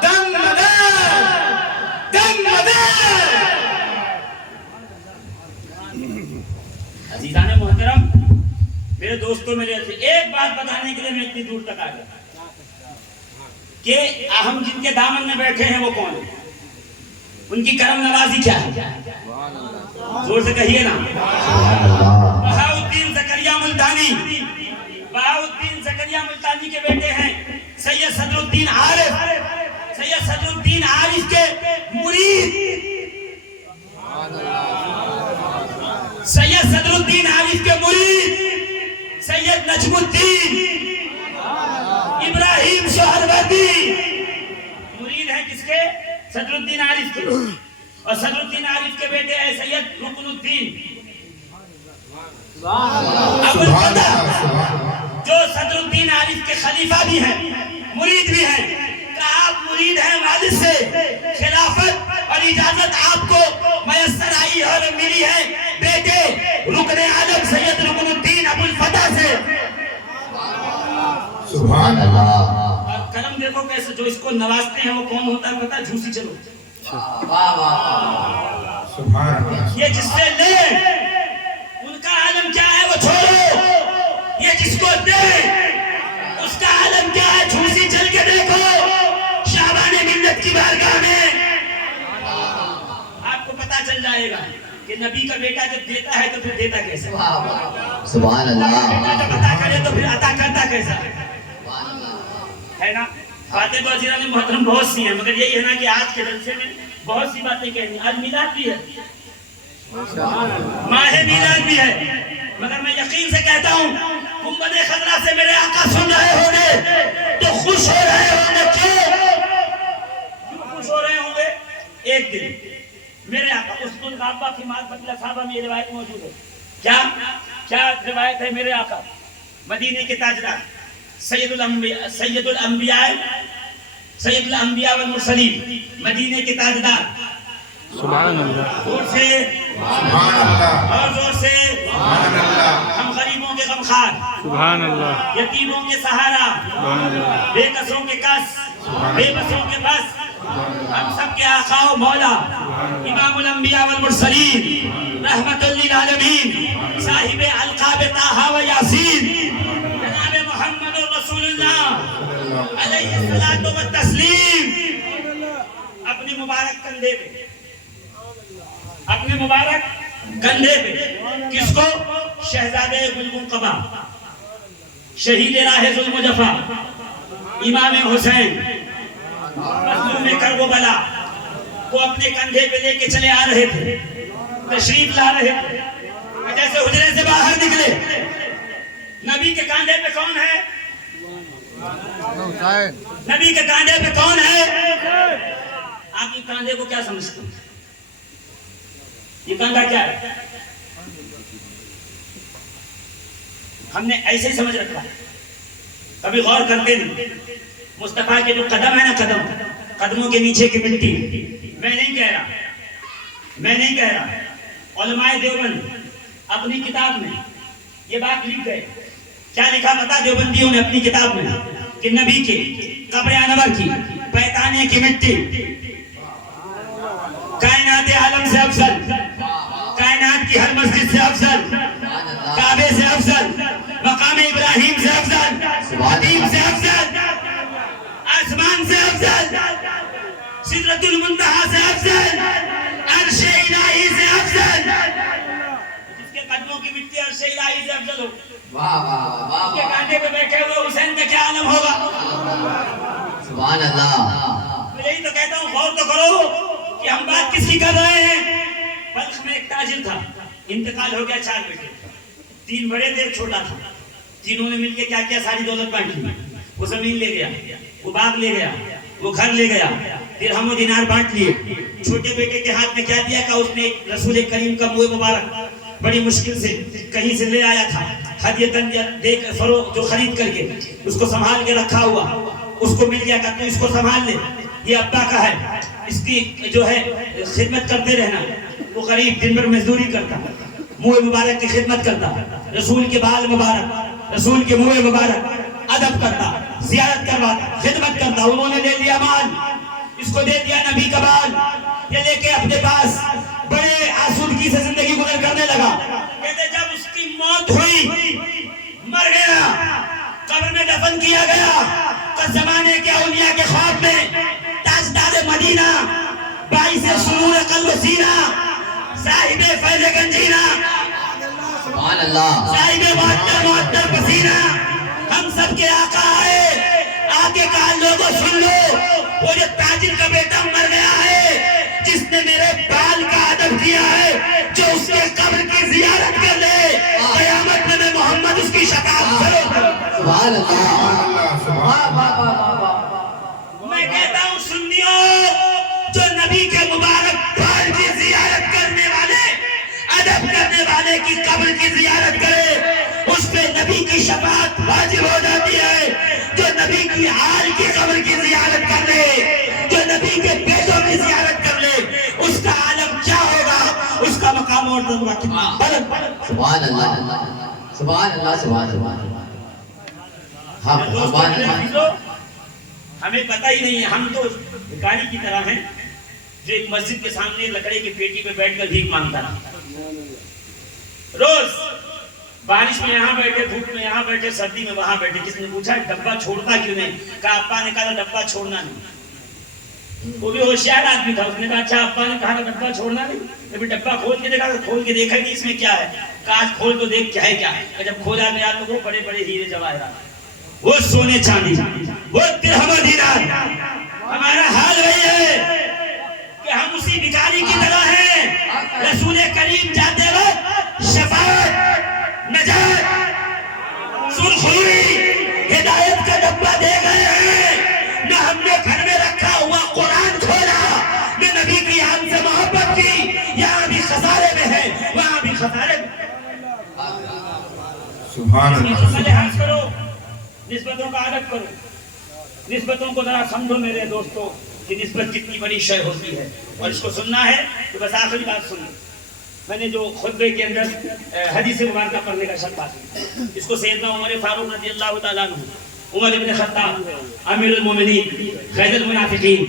دم مدار، دم مدار۔ عزیزان محترم، میرے دوستوں، میرے ایک بات بتانے کے لیے میں اتنی دور تک آ گیا کہ ہم جن کے دامن میں بیٹھے ہیں وہ کون ہیں، ان کی کرم نوازی کیا ہے، زور سے کہیے نا۔ بہاؤالدین زکریا ملتانی، بہاؤالدین زکریا ملتانی کے بیٹے ہیں سید صدر الدین عارف، سید صدر الدین عارف کے مرید سید صدر الدین عارف کے مرید سید نجم الدین ابراہیم سہروردی مرید ہیں کس کے؟ صدر الدین عارف کے، اور صدر الدین عارف کے بیٹے ہیں سید رکن الدین ابو الفتح، جو صدر الدین عارف کے خلیفہ بھی ہیں، مرید بھی ہیں۔ کہ آپ مرید ہیں والد سے، خلافت اور اجازت آپ کو میسر آئی اور ملی ہے بیٹے رکن عالم سید رکن الدین ابو الفتح سے۔ سبحان اللہ۔ اور کرم دیکھو کیسے جو اس کو نوازتے ہیں وہ کون ہوتا ہے پتا؟ جھوسی چلو، یہ جس سے لے ان کا عالم کیا ہے وہ چھوڑو، یہ جس کو دے اس کا عالم کیا ہے جھوسی چل کے دیکھو شعبان ملت کی بارگاہ میں، آپ کو پتا چل جائے گا کہ نبی کا بیٹا جب دیتا ہے تو پھر دیتا کیسا، سبحان اللہ۔ بیٹا جب عطا کرے تو پھر عطا کرتا کیسا ہے نا۔ فاتح و عزیزان محترم بہت سی ہیں، مگر یہی ہے نا کہ آج کے جلسے میں بہت سی باتیں کہنی، آج میلاد بھی ہے، ماہ میلاد بھی ہے، مگر میں یقین سے کہتا ہوں گنبد خضرا سے میرے آقا سن رہے ہوں گے تو خوش ہو رہے ہوں گے۔ کیوں خوش ہو رہے ہوں گے؟ ایک دن میرے آقا اسد الغابہ کی معرفت صحابہ میں یہ روایت موجود ہے. کیا روایت ہے؟ میرے آقا مدینے کے تاجدار سید الانبیاء والمرسلین، مدینے کے تاجدار. سبحان اللہ. زور سے سبحان اللہ. اور زور سے سبحان اللہ. ہم غریبوں کے غمخوار، سبحان اللہ. یتیموں کے سہارا، سبحان اللہ. بے کسوں کے کس، بے بسوں کے بس، ہم سب کے آقا و مولا امام الانبیاء والمرسلین رحمت للعالمین صاحب القاب طٰہٰ و یاسین جناب محمد رسول اللہ علیہ الصلوۃ والتسلیم اپنے مبارک کندھے پہ کس کو؟ شہزادے گلگن شہید راہ ظلم و جفا امام حسین مظلوم کربلا کو اپنے کندھے پہ لے کے چلے آ رہے تھے، تشریف لا رہے تھے. جیسے حجرے سے باہر نکلے، نبی کے کاندھے پہ کون ہے؟ نبی کے کاندھے پہ کون ہے؟ آپ یہ کاندھے کو کیا سمجھتے ہیں؟ یہ کاندھا کیا ہے؟ ہم نے ایسے ہی سمجھ رکھا، کبھی غور کرتے نہیں. مصطفیٰ کے جو قدم ہے نا، قدموں کے نیچے کی مٹی، میں نہیں کہہ رہا. علماء دیوبند اپنی کتاب میں یہ بات لکھ گئے. کیا لکھا پتا دیوبندیوں نے اپنی کتاب میں؟ کہ نبی کے قبر انور کی پیتانے کی مٹی کائنات عالم سے افضل، کائنات کی ہر مسجد سے افضل، کعبے سے افضل، مقام ابراہیم سے افضل، حتیم سے افضل، آسمان سے افضل، سدرۃ المنتہا سے افضل، عرش الہی سے افضل. جس کے قدموں کی مٹی عرش الہی سے افضل ہو، اس کے کاندھے پہ بیٹھے ہوئے حسین کا کیا عالم ہوگا؟ سبحان اللہ. میں یہی تو کہتا ہوں، غور تو کرو کہ ہم بات کس کی کر رہے ہیں. بلخ میں ایک تاجر تھا، انتقال ہو گیا. 4 بیٹے، 3 بڑے تھے، چھوٹا تھا. تینوں نے مل کے کیا کیا؟ ساری دولت بانٹ لی. وہ زمین لے گیا، وہ باغ لے گیا، وہ گھر لے گیا، درہم و دینار بانٹ لیے. چھوٹے بیٹے کے ہاتھ میں کیا دیا کہ اس نے رسول کریم کا منہ مبارک بڑی مشکل سے کہیں سے لے آیا تھا، ہدیتاً دے کر فروخت جو خرید کر کے اس کو سنبھال کے رکھا ہوا، اس کو مل گیا کہ تو اس کو سنبھال لے، یہ ابا کا ہے، اس کی جو ہے خدمت کرتے رہنا. وہ غریب دن بھر مزدوری کرتا، منہ مبارک کی خدمت کرتا، رسول کے بال مبارک، رسول کے منہ مبارک ادب کرتا، زیارت کرواتا، خدمت کرتا. انہوں نے لے لیا مال، اس کو دے دیا نبی کا بال، یہ لے کے اپنے پاس بڑے آسودگی سے زندگی گزر کرنے لگا. کہتے جب اس کی موت ہوئی، مر گیا، قبر میں دفن کیا گیا، تو زمانے کے اولیاء کے خواب میں تاجدار مدینہ، باعث سرور قلب و سینہ، صاحب فیض گنجینہ، سبحان اللہ. صاحب معطر پسینہ، ہم سب کے آقا آئے. آگے کہا لوگوں سن لو، وہ جو تاجر کا بیٹا مر گیا ہے، جس نے میرے بال کا ادب کیا ہے، جو اس کے قبر کی زیارت کر لے، قیامت میں محمد اس کی شفاعت کرو. سبحان اللہ. سبحان میں کہتا ہوں سنیوں، جو نبی کے مبارک بال کی زیارت کرنے والے، ادب کرنے والے کی قبر کی زیارت کرے، اس پہ نبی کی شفاعت واجب ہو جاتی ہے. جو نبی کی آل کی قبر کی زیارت کر لے، جو نبی کے بیٹوں کی زیارت کر لے، اس کا عالم کیا ہوگا، اس کا مقام اور درجہ کتنا بلند. سبحان اللہ. سبحان اللہ. سبحان اللہ. ہمیں پتہ ہی نہیں ہے، ہم تو بھکاری کی طرح ہیں جو ایک مسجد کے سامنے لکڑے کی پیٹی پہ بیٹھ کر بھیک مانگتا رہا. روز بارش میں یہاں بیٹھے، دھوپ میں یہاں بیٹھے، سردی میں وہاں بیٹھے. کس نے پوچھا ڈبہ چھوڑتا کیوں نہیں؟ کہا ابا نے کہا ڈبہ چھوڑنا نہیں. وہ بھی ہوشیار آدمی تھا، اس نے کہا اچھا ابا نے کہا ڈبہ چھوڑنا نہیں. جب ڈبہ کھول کے دیکھا تو کھول کے دیکھا کہ اس میں کیا ہے. کہا کھول تو دیکھ کیا ہے کیا ہے. جب کھولا گیا تو وہ بڑے بڑے ہیرے جواہرات، وہ سونے چاندی، وہ درہم و دینار. ہمارا حال وہی ہے کہ ہم اسی بھکاری کی طرح ہیں. رسول کریم جاتے وقت شفاعت، نجات، سرخروئی، ہدایت کا ڈبہ دے گئے ہیں. نہ ہم نے گھر میں رکھا ہوا قرآن کھولا، نہ نبی کی آن سے محبت کی، خسارے سبحان اللہ لحاظ کرو، نسبتوں کا عادت کرو، نسبتوں کو ذرا سمجھو میرے دوستوں کہ نسبت کتنی بڑی شے ہوتی ہے، اور اس کو سننا ہے تو بس آخری بات سننا. میں نے جو خطبے کے اندر حدیث مبارکہ پڑھنے کا شرط ہے، اس کو سیدنا عمر فاروق رضی اللہ تعالیٰ عنہ، عمر ابن خطاب امیر المومنین، خیر المنافقین،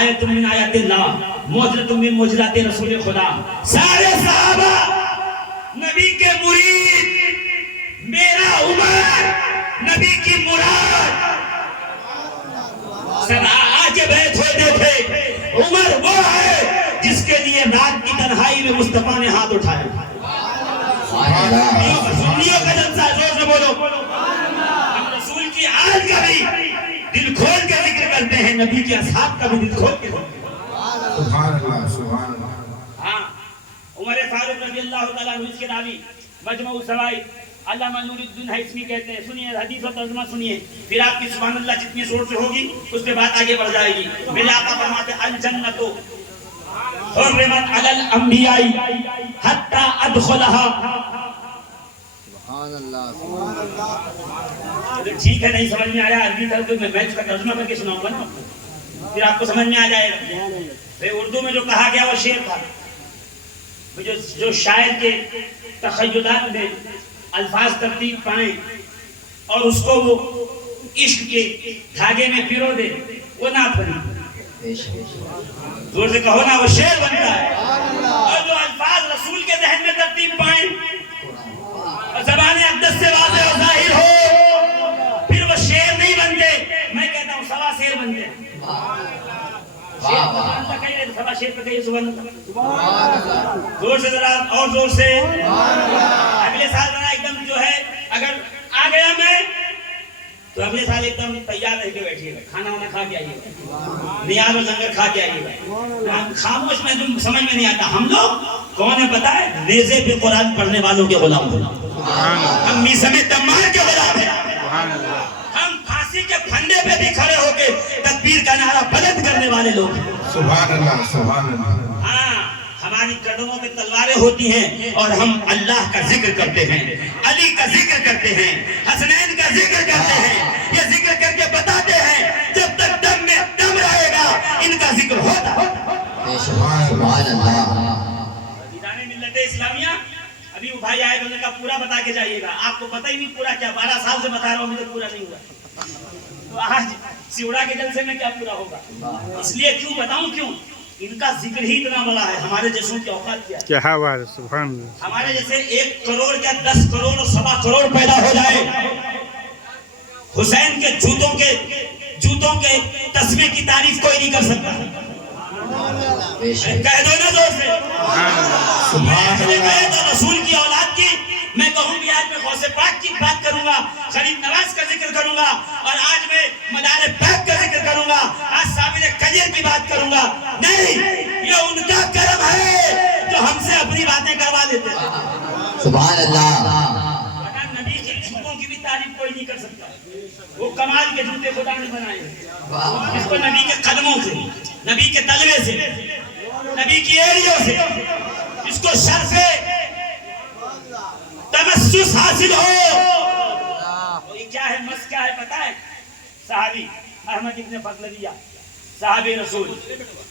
آیت من آیات اللہ، معجزۃ من معجزات رسول خدا، سارے صحابہ نبی کے مرید، میرا عمر نبی کی مراد، آج بیت ہوتے تھے. عمر وہ ہے جس کے لیے رات کی تنہائی میں مصطفیٰ نے ہاتھ اٹھایا. سنیوں کا جلسہ، زور سے بولو. ہم رسول کی آل کا بھی دل کھول کے ذکر کرتے ہیں، نبی کے اصحاب کا بھی دل کھول کے ذکر کرتے ہیں. سبحان اللہ سبحان اللہ. ہاں، عمر فاروق رضی اللہ تعالیٰ عنہ، اس کے راوی مجمع الزوائد علامہ نور الدین حیثمی کہتے ہیں، سنیے حدیث و ترجمہ سنیے، پھر آپ کی سبحان اللہ جتنی زور سے ہوگی اس پہ بات آگے بڑھ جائے گی. میرے آقا فرماتے ہیں الجنت حرمت علی الانبیاء حتی ادخلها. سبحان اللہ. ٹھیک ہے، نہیں سمجھ میں آیا عربی میں اس کا ترجمہ کر کے سناؤں گا نا، پھر آپ کو سمجھ میں آ جائے گا. اردو میں جو کہا گیا وہ شعر تھا، جو شاعر کے تخیلات میں الفاظ ترتیب پائیں اور اس کو وہ عشق کے دھاگے میں پیرو دے، وہ نعت بنی. زور سے کہو نا، وہ شعر بنتا ہے. اور جو الفاظ رسول کے ذہن میں ترتیب پائیں اور زبان اقدس سے واضح اور ظاہر ہو، پھر وہ شعر نہیں بنتے، میں کہتا ہوں سوا شعر بنتے ہیں. سوا شعر پہ کہیے سبحان اللہ. زور سے ذرا اور زور سے. اگلے سال ذرا ایک دم جو ہے، اگر آ گیا میں تو اگلے سال ایک دم تیار رہ کے بیٹھیے گا، کھانا وانا کھا کے آئیے گا، نیاز و لنگر کھا کے آئیے گا. خاموش میں تم سمجھ میں نہیں آتا. ہم لوگ کون ہے پتا ہے؟ نیزے پہ قرآن پڑھنے والوں کے غلام ہیں. ہم میزم دمار کے غلام ہیں. ہم پھانسی کے پھندے پہ بھی کھڑے ہو کے تکبیر کا نعرہ بلند کرنے والے لوگ ہیں. سبحان اللہ سبحان اللہ. ہاں، ہماری قدموں پہ تلواریں ہوتی ہیں اور ہم اللہ کا ذکر کرتے ہیں، علی کا ذکر کرتے ہیں، حسنین کا ذکر کرتے ہیں. یہ ذکر کر کے بتاتے ہیں جب تک دم میں دم رہے گا ان کا ذکر ہوتا. سبحان اللہ. وزیر ملت اسلامیہ، ابھی وہ بھائی آئے انہوں نے کہا پورا بتا کے جائیے گا. آپ کو پتہ ہی نہیں پورا کیا، 12 سال سے بتا رہا ہوں، مجھے پورا نہیں ہوا. تو آج سیوڑا کے جلسے میں کیا پورا ہوگا؟ اس لیے کیوں بتاؤں، کیوں ان کا ذکر ہی اتنا بڑا ہے. ہمارے جیسوں کی اوقات کیا ہے؟ کیا بات ہے، سبحان اللہ. ہمارے جیسے 1 کروڑ یا 10 کروڑ اور 1.25 کروڑ پیدا ہو جائے، حسین کے جوتوں کے تسمے کی تعریف کوئی نہیں کر سکتا. کہہ دو نا زور سے. رسول کی اولاد کی میں کہوں گی، آج میں غوث پاک کی بات کروں گا، غریب نواز کا ذکر کروں گا، اور آج میں مدار پاک کا ذکر کروں گا، آج صابر کجیر کی بات کروں گا. نہیں، یہ ان کا کرم ہے جو ہم سے اپنی باتیں کروا دیتے ہیں. سبحان اللہ. نبی کے جوتوں کی بھی تعریف کوئی نہیں کر سکتا. وہ کمال کے جوتے خدا نے بنائے ہیں، اس کو نبی کے قدموں سے، نبی کے تلوے سے، نبی کی ایڑیوں سے اس کو شرف تمسس حاصل ہو. یہ کیا ہے، مس کیا ہے پتہ ہے؟ صحابی احمد ابن فضلیہ، صحابی رسول،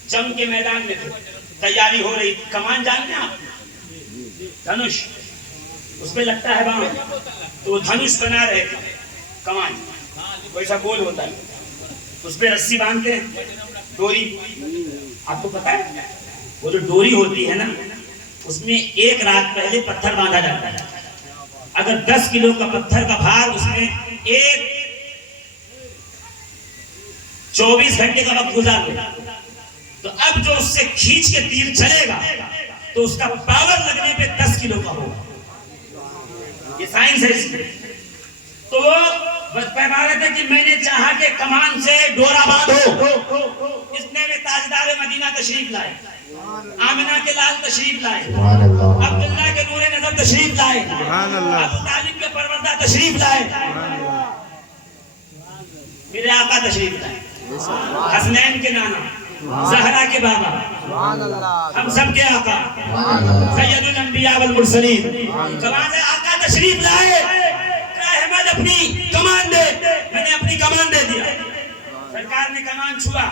جنگ کے میدان میں تھے، تیاری ہو رہی، کمان جانتے ہیں آپ؟ دھنش، اس پہ لگتا ہے بام، تو وہ دھنش بنا رہے تھے. کمان ویسا گول ہوتا ہے، اس پہ رسی باندھتے ہیں، ڈوری. آپ کو پتا ہے وہ جو ڈوری ہوتی ہے نا، اس میں 1 رات پہلے پتھر باندھا جاتا ہے. اگر 10 کلو کا پتھر کا بھار اس میں 24 گھنٹے کا وقت گزار دے، تو اب جو اس سے کھینچ کے تیر چلے گا تو اس کا پاور لگنے پہ 10 کلو کا ہوگا. یہ سائنس ہے اس میں. تو وہ فرما رہے تھے کہ میں نے چاہا کہ کمان سے ڈورا باندھو. اس نے تاجدار مدینہ تشریف لائے، آمنہ کے لال تشریف لائے، عبداللہ کے نور نظر تشریف لائے، ابو طالب کے پروردہ تشریف لائے، میرے آقا تشریف لائے، حسنین کے نانا زہرا کے بابا، ہم سب کے آقا سید الانبیاء والمرسلین، کمان آقا تشریف لائے، احمد اپنی کمان دے، میں نے اپنی کمان دے دیا، سرکار نے کمان چھوا،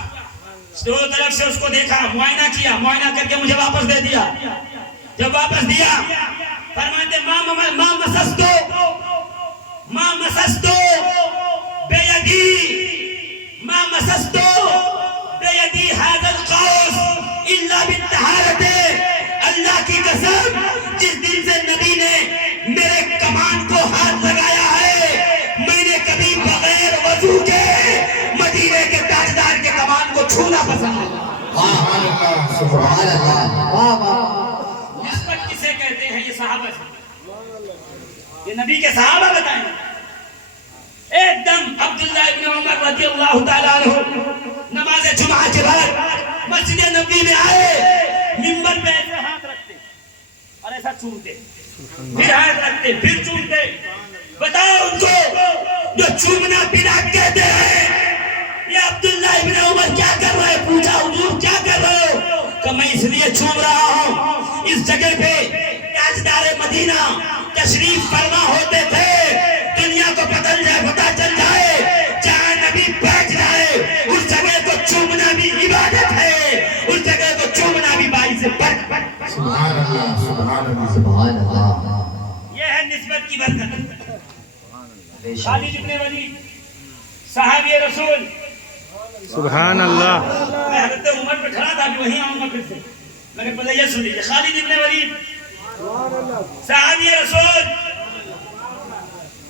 دو طرف سے اس کو دیکھا، معائنہ کیا، معائنہ کر کے مجھے واپس دے دیا، جب واپس دیا فرماتے ما مسستو بیدی هذا القوس الا بالطہارت، اللہ کی قسم جس دن سے نبی نے میرے کمان کو ہاتھ لگایا ہے میں نے کبھی بغیر وضو کے مدینے کے تاجدار کے کمان کو چھونا پسند نہیں۔ سبحان اللہ سبحان اللہ۔ نسبت کسے کہتے ہیں؟ یہ صحابہ سے، یہ نبی کے صحابہ بتائیں۔ ایک دم عبداللہ ابن عمر رضی اللہ تعالیٰ عنہ نماز جمعہ کے بعد مسجد نبی میں آئے، منبر پہ ایسے ہاتھ رکھتے اور ایسا چومتے، پھر ہاتھ رکھتے پھر چومتے۔ بتاؤ ان کو جو چومنا پینا کہتے ہیں، یہ عبداللہ ابن عمر کیا کر رہے؟ پوچھا حضور کیا کر رہے ہو؟ کہ میں اس لیے چوم رہا ہوں، اس جگہ پہ تاجدار مدینہ تشریف فرما ہوتے تھے، دنیا کو پتہ چل جائے جہاں نبی بیٹھ جائے اس جگہ کو چومنا بھی عبادت ہے، اس جگہ کو چومنا بھی باعث برکت۔ سبحان اللہ سبحان اللہ سبحان اللہ۔ یہ ہے نسبت کی برکت۔ خالد ابن ولید صحابی رسول، سبحان اللہ۔ میں حضرت عمر پہ کھڑا تھا کہ وہیں آؤں گا پھر سے، مگر پہلے یہ سن لیجیے، خالد ابن ولید صحابی رسول،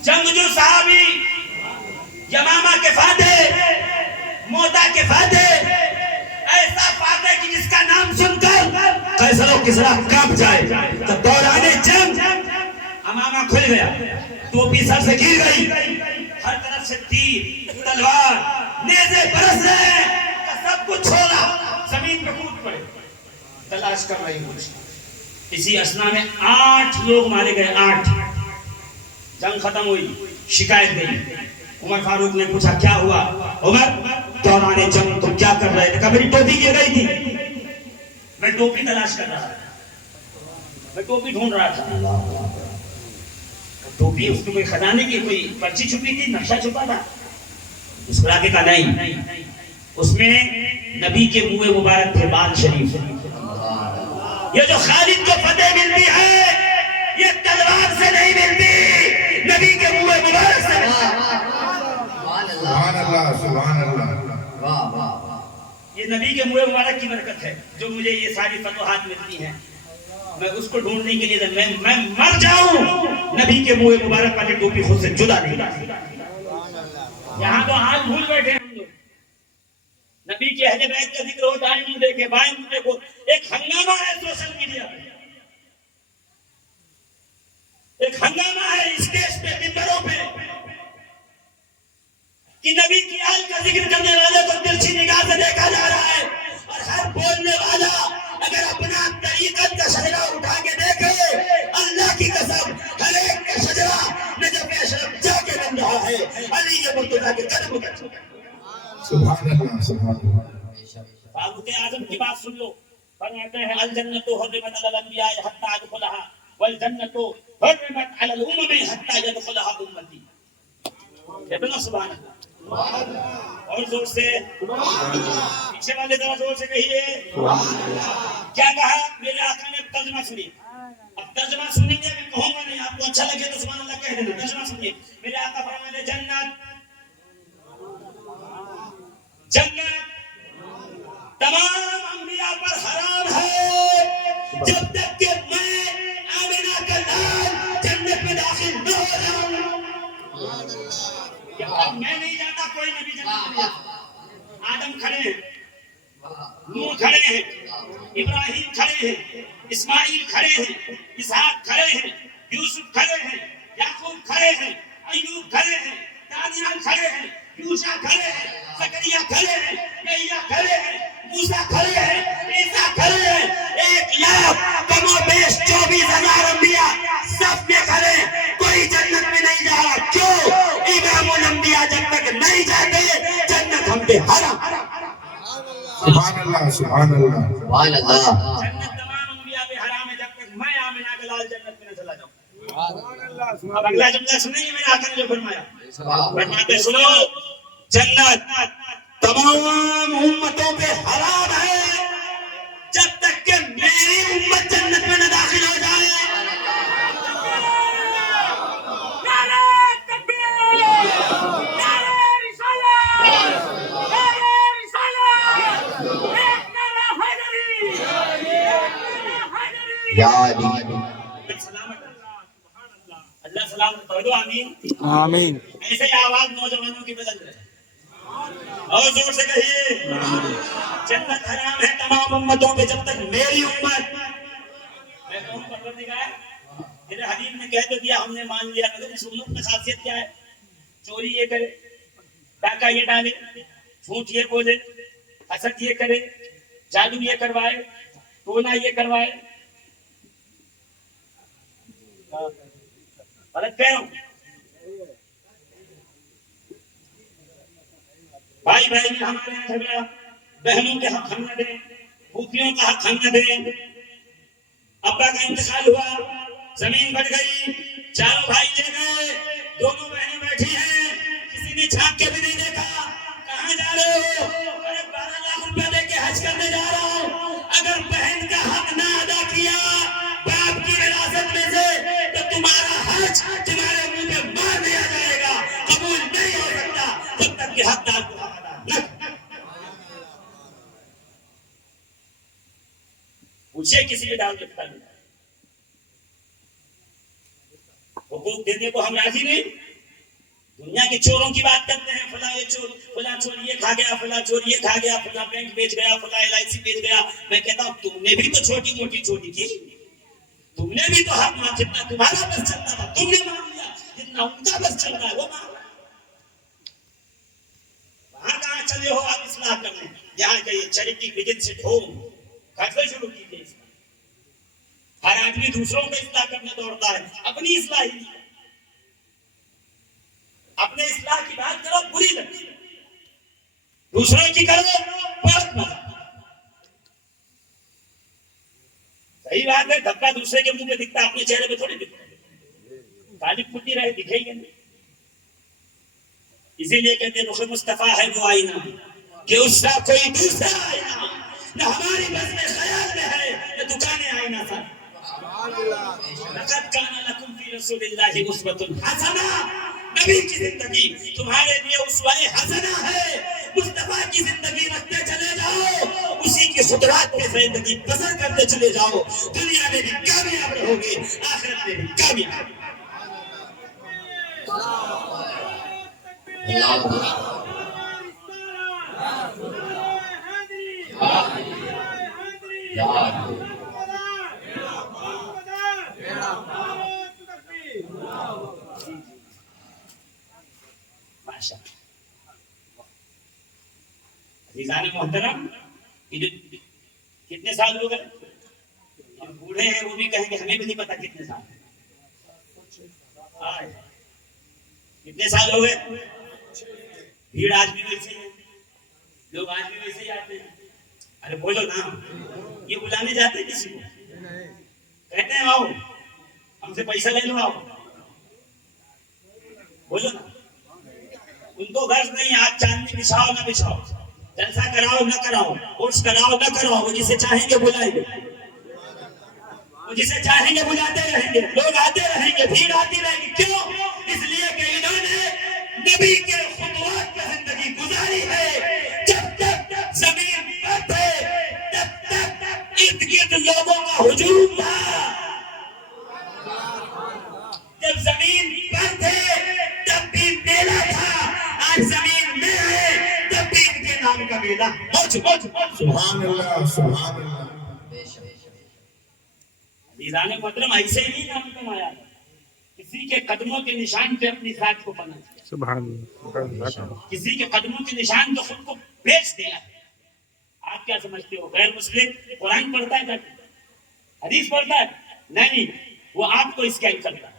جنگجو صحابی، یمامہ کے فاتح، موتا کے فاتح، ایسا فاتح کہ جس کا نام سن کر قیصر و کسریٰ کانپ جائے۔ تو دوران جنگ امامہ کھل گیا، ٹوپی سر سے گر گئی، ہر طرف سے تیر تلوار نیزے برس رہے ہیں، سب کچھ چھوڑا زمین پہ کود پڑے، تلاش کر رہی کچھ۔ اسی اسنا میں 8 لوگ مارے گئے، 8۔ جنگ ختم ہوئی، شکایت گئی، عمر فاروق نے پوچھا کیا ہوا؟ عمر دوران جنگ تم کیا کر رہے تھے؟ کہا میری ٹوپی گر گئی تھی، میں ٹوپی تلاش کر رہا تھا، میں ٹوپی ڈھونڈ رہا تھا۔ ٹوپی اس میں کوئی خزانے کی کوئی پرچی چھپی تھی، نقشہ چھپا تھا؟ اس کو آگے کہا نہیں، اس میں نبی کے منہ مبارک تھے بال شریف۔ یہ جو خالد کو فتح ملتی ہے یہ تلوار سے نہیں ملتی، نبی کے منہ مبارک سے سبحان اللہ سبحان اللہ۔ یہ نبی کے منہ مبارک کی برکت ہے جو مجھے یہ ساری فتوحات ملتی ہیں۔ میں اس کو ڈھونڈنے کے لیے میں مر جاؤں، نبی کے منہ مبارک والی ٹوپی خود سے جدا نہیں۔ یہاں تو حال بھول بیٹھے ہم لوگ، نبی کے اہل بیت کا ذکر ہو، دائیں منہ دیکھے بائیں منہ دیکھو، ایک ہنگامہ ہے سوشل میڈیا پہ، ایک ہنگامہ ہے اسٹیج پہ، ممبروں پہ، کہ نبی کی آل کا ذکر کرنے والے کو ترچھی نگاہ سے دیکھا جا رہا ہے، اور ہر بولنے والا اگر اپنا طریقت کا شجرہ اٹھا کے دیکھے، اللہ کی قسم ہر ایک کا شجرہ نجف اشرف جا کے بن رہا ہے، علی مرتضیٰ کے قدم کا چھوٹا۔ سبحان اللہ سبحان اللہ۔ فاروق اعظم کی بات سن لو، فرماتے ہیں الجنت حرمت علی الانبیاء حتی ادخلها والجنت حرمت علی الامم حتی يدخلها امتی۔ کہتے سبحان اللہ، اور زور سے پیچھے والے ذرا زور سے کہیے کیا کہا؟ میرے آقا نے ترجمہ سنی، اب ترجمہ سنیں گے، میں کہوں گا نہیں، آپ کو اچھا لگے تو سبحان اللہ کہہ دینا، ترجمہ سنیے۔ میرے آقا فرماتے جنت تمام انبیاء پر حرام ہے جب تک کہ میں آمنہ کا لال جنت میں داخل نہ ہو جاؤں۔ جب تک میں نہیں جاتا کوئی نبی جنت میں جاتا۔ آدم کھڑے ہیں، نوح کھڑے ہیں، ابراہیم کھڑے ہیں، اسماعیل کھڑے ہیں، اسحاق کھڑے ہیں، یوسف کھڑے ہیں، یعقوب کھڑے ہیں، ایوب کھڑے ہیں، دانیال کھڑے ہیں، یوشع کھڑے ہیں، زکریا کھڑے ہیں، یحییٰ کھڑے ہیں، موسیٰ کھڑے ہیں، عیسیٰ کھڑے ہیں، 1,00,000 کم و بیش 24,000 انبیاء سب میں کھڑے ہیں، کوئی جنت میں نہیں جا رہا۔ کیوں؟ امام الانبیاء جب تک نہیں جاتے جنت ہم پہ حرام۔ سبحان اللہ سبحان اللہ سبحان اللہ جنت تمام انبیاء پہ حرام ہے جب تک میں آمنہ کا لال جنت میں نہ چلا جاؤں. اب اگلا جملہ سنیں گے میرے آقا نے جو فرمایا. فرماتے سنو جنت تمام امتوں پہ حرام ہے جب تک کہ میری امت جنت میں نہ داخل ہو جائے. یا علی اللہ سلامت پڑھ دو آمین. آمین. ایسے ہی آواز نوجوانوں کی بدل رہے اور زور سے کہیے جنت حرام ہے تمام امتوں پہ جب تک میری امت. میں کہوں پروردگار میرے حبیب نے کہہ تو دیا ہم نے مان لیا مگر اس امت میں خاصیت کیا ہے؟ چوری یہ کرے, ڈاکہ یہ ڈالے, جھوٹ یہ بولے, حسد یہ کرے, جادو یہ کروائے, ٹونا یہ کروائے. غلط کہہ رہا ہوں. بھائی بھائی میں ہمارے یہاں جھگڑا, بہنوں کے حق ہم نہ دیں, پھوپھیوں کا حق ہم نہ دیں. ابا کا انتقال ہوا, زمین بڑھ گئی, چاروں بھائی لے گئے, دونوں بہنیں بیٹھی ہیں, کسی نے جھانک کے بھی نہیں دیکھا. کہاں جا رہے ہو؟ ارے 12 لاکھ روپے دے کے حج کرنے جا رہا ہوں. اگر بہن کا حق نہ ادا کیا باپ کی وراثت میں سے تو تمہارا حج تمہارے منہ پہ مار دیا جائے گا. قبول نہیں ہو سکتا جب تک کہ حقدار کو حق ادا نہ پوچھے کسی بھی ڈال کے حقوق دینے کو ہم راضی نہیں. دنیا کے چوروں کی بات کرتے ہیں, فلاں یہ چور, فلاں چور یہ کھا گیا, فلاں چور یہ کھا گیا, فلاں بینک بیچ گیا, فلاں LIC بیچ گیا. میں کہتا ہوں تم نے بھی تو چھوٹی موٹی چوری کی, تم نے بھی تو حق مان, جتنا تمہارا بس چلتا تھا تم نے مان لیا, جتنا ان کا بس چل رہا ہے وہ مان. وہاں کہاں چلے ہو آپ اصلاح کرنے؟ یہاں کہیے چیریٹی بگنز ایٹ ہوم, گھر سے شروع کیجیے. ہر آدمی دوسروں کو اصلاح کرنے دوڑتا ہے, اپنی اصلاح ہی نہیں. اپنے اصلاح کی بات کرو بری لگتی, دوسروں کی کرو بہت مزہ. صحیح بات ہے, دھبا دوسرے کے منہ پہ دکھتا, اپنے چہرے پہ تھوڑی دکھتا. تعلیم پھٹی رہے دکھے گی نہیں. اسی لیے کہتے ہیں رخ مصطفیٰ ہے وہ آئینہ کہ اس کا کوئی دوسرا آئینہ نہ ہماری بس میں خیال میں ہے نہ دکانیں آئینہ تھا. لقد کان لکم فی رسول اللہ اسوۃ حسنہ, نبی کی زندگی تمہارے لیے اسوہ حسنہ ہے. مصطفیٰ کی زندگی رکھتے چلے جاؤ, اسی کی خطرات میں زندگی بسر کرتے چلے جاؤ. دنیا میں بھی کامیاب رہو گے, آخرت میں بھی کامیاب. عزیزان محترم, کتنے سال ہو گئے؟ ہم بوڑھے ہیں وہ بھی کہیں گے ہمیں بھی نہیں پتا کتنے سال. کتنے سال ہو گئے؟ بھیڑ آج بھی ویسے ہے, لوگ آج بھی ویسے ہی آتے ہیں. ارے بولو نا, یہ بلانے جاتے ہیں کسی کو, کہتے ہیں آؤ ہم سے پیسہ لے لو, آؤ بولو نا. ان کو غرض نہیں آج چاندنی بچھاؤ نہ بچھاؤ, جلسہ کراؤ نہ کراؤ, عرس کراؤ نہ کراؤ, وہ جسے چاہیں گے بلائیں گے, وہ جسے چاہیں گے بلاتے رہیں گے, لوگ آتے رہیں گے, بھیڑ آتی رہے گی. کیوں؟ اس لیے کہ انہوں نے نبی کے خطوات پر زندگی گزاری ہے. جب تک زمین پر تھے تب تک ارد گرد لوگوں کا ہجوم تھا, جب زمین پر تھے تب بھی میلہ تھا, آج زمین میں ہے تب بھی ان کے نام کا میلہ. سبحان اللہ سبحان اللہ. عزیزان محترم, ایسے ہی نام کمایا, کسی کے قدموں کے نشان پہ اپنی ذات کو پناہ دیا, سبحان اللہ. کسی کے قدموں کے نشان پہ خود کو بیچ دیا. آپ کیا سمجھتے ہو غیر مسلم قرآن پڑھتا ہے جاتے, حدیث پڑھتا ہے؟ نہیں, وہ آپ کو اسکین کرتا ہے,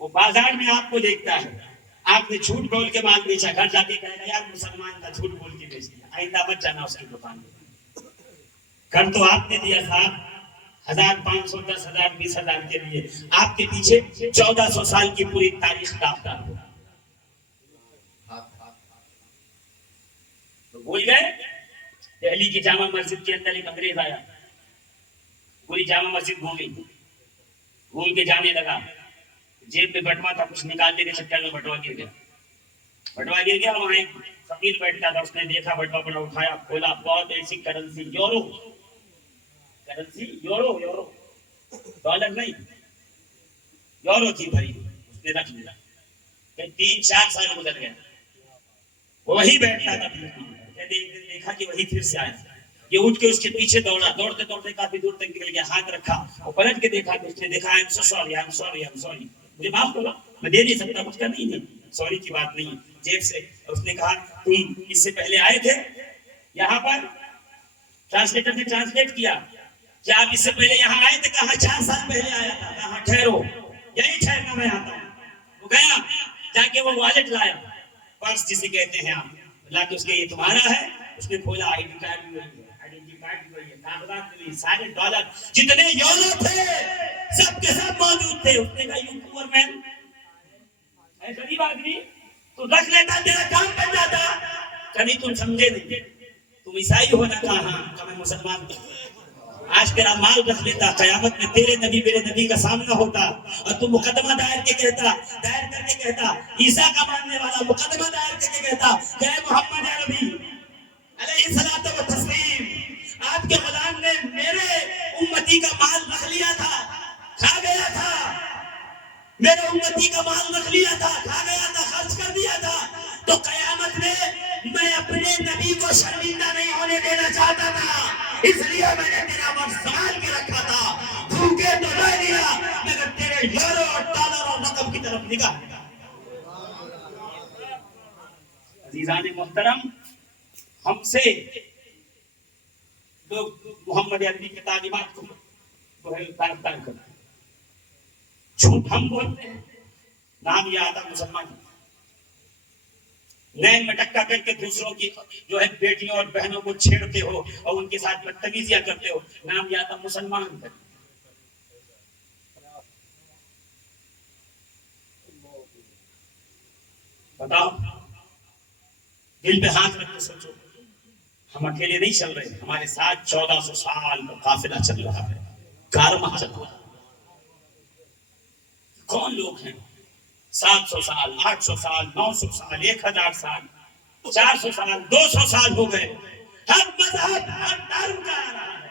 وہ بازار میں آپ کو دیکھتا ہے, آپ نے جھوٹ بول کے مال بیچا, گھر جا کے کہے گا یار مسلمان کا جھوٹ بول کے بیچ دیا. آئندہ مت جانا اس کی دکان پہ. کر تو آپ نے دیا صاحب 1500 10,000 20,000 کے لیے, آپ کے پیچھے 1400 سال کی پوری تاریخ داغدار ہو. تو بھول گئے. دہلی کی جامع مسجد کے اندر ایک انگریز آیا, پوری جامع مسجد گھومی, گھوم کے جانے لگا. جیب میں بٹوا تھا, کچھ نکالنے کے چکر میں بٹوا گر گیا. بٹوا گر گیا, وہاں ایک فقیر بیٹھتا تھا, اس نے دیکھا بٹوا بڑا, اٹھایا, کھولا, بہت ایسی currency, euro currency, euro dollar نہیں, یورو تھی بھری, اس نے رکھ لیا. 3-4 سال گزر گئے, وہی بیٹھتا تھا. ایک دن دیکھا کہ وہی پھر سے آیا. یہ اٹھ کے اس کے پیچھے دوڑا, دوڑتے دوڑتے کافی دور تک نکل گیا, ہاتھ رکھا, اور پلٹ کے دیکھا تو اس نے دیکھا I'm so sorry, مجھے معاف کرو, میں دے نہیں سکتا, کچھ کا نہیں, سوری کی بات نہیں. جیب سے اس نے کہا تم اس سے پہلے آئے تھے یہاں پر؟ ٹرانسلیٹر نے ٹرانسلیٹ کیا, کیا آپ اس سے پہلے یہاں آئے تھے؟ کہا 4 سال پہلے آیا تھا. کہا ٹھہرو, یہی ٹھہرنا, میں آتا ہوں. وہ گیا, جا کے وہ والٹ لایا, پرس جسے کہتے ہیں آپ, لا کے اس کے یہ تمہارا ہے. اس نے کھولا, آئی ڈی کارڈ بھی وہی ہے, آئیڈینٹی کارڈ بھی وہی ہے, کاغذات بھی وہی, سارے ڈالر جتنے یورو تھے سب کے سب موجود تھے. اس نے کہا یو پور مین, اے غریب آدمی, تو رکھ لیتا, تیرا کام بن جاتا. کبھی تم سمجھے نہیں, تم عیسائی ہو نا. کہا ہاں. کہ میں مسلمان ہوں. آج تیرا مال رکھ لیتا, قیامت میں تیرے نبی میرے نبی کا سامنا ہوتا, اور تم مقدمہ دائر کر کے کہتا, عیسیٰ کا ماننے والا مقدمہ دائر کر کے کہتا کہ اے محمد یا نبی علیہ الصلوۃ والتسلیم, آپ کے غلام نے میرے امتی کا مال رکھ لیا تھا, کھا گیا تھا. میرے امتی کا مال رکھ لیا تھا, کھا گیا تھا, خرچ کر دیا تھا. تو قیامت میں اپنے نبی کو شرمندہ نہیں ہونے دینا چاہتا تھا, اس لیے میں نے تیرا وقت سنبھال کے رکھا تھا. بھوکے تو لے لیا, مگر تیرے یورو اور ڈالر اور رقم کی طرف نگاہ. عزیزان محترم, ہم سے لوگ محمد عربی کی تعلیمات کو تار کرتے ہیں, جھوٹ ہم بولتے ہیں. نام یہ آتا مسلمان, نین میں ٹکا کر کے دوسروں کی جو ہے بیٹیوں اور بہنوں کو چھیڑتے ہو اور ان کے ساتھ بدتمیزیاں کرتے ہو, نام یہ آتا مسلمان. بتاؤ, دل پہ ہاتھ رکھ کے سوچو, ہم اکیلے نہیں چل رہے, ہمارے ساتھ 1400 سال کا قافلہ چل رہا ہے, کارواں چل رہا ہے. کون لوگ ہیں؟ 700 سال, 800 سال, 900 سال, 1000 سال, 400 سال, 200 سال ہو گئے. ہر مذہب, ہر دھرم کا آ رہا ہے.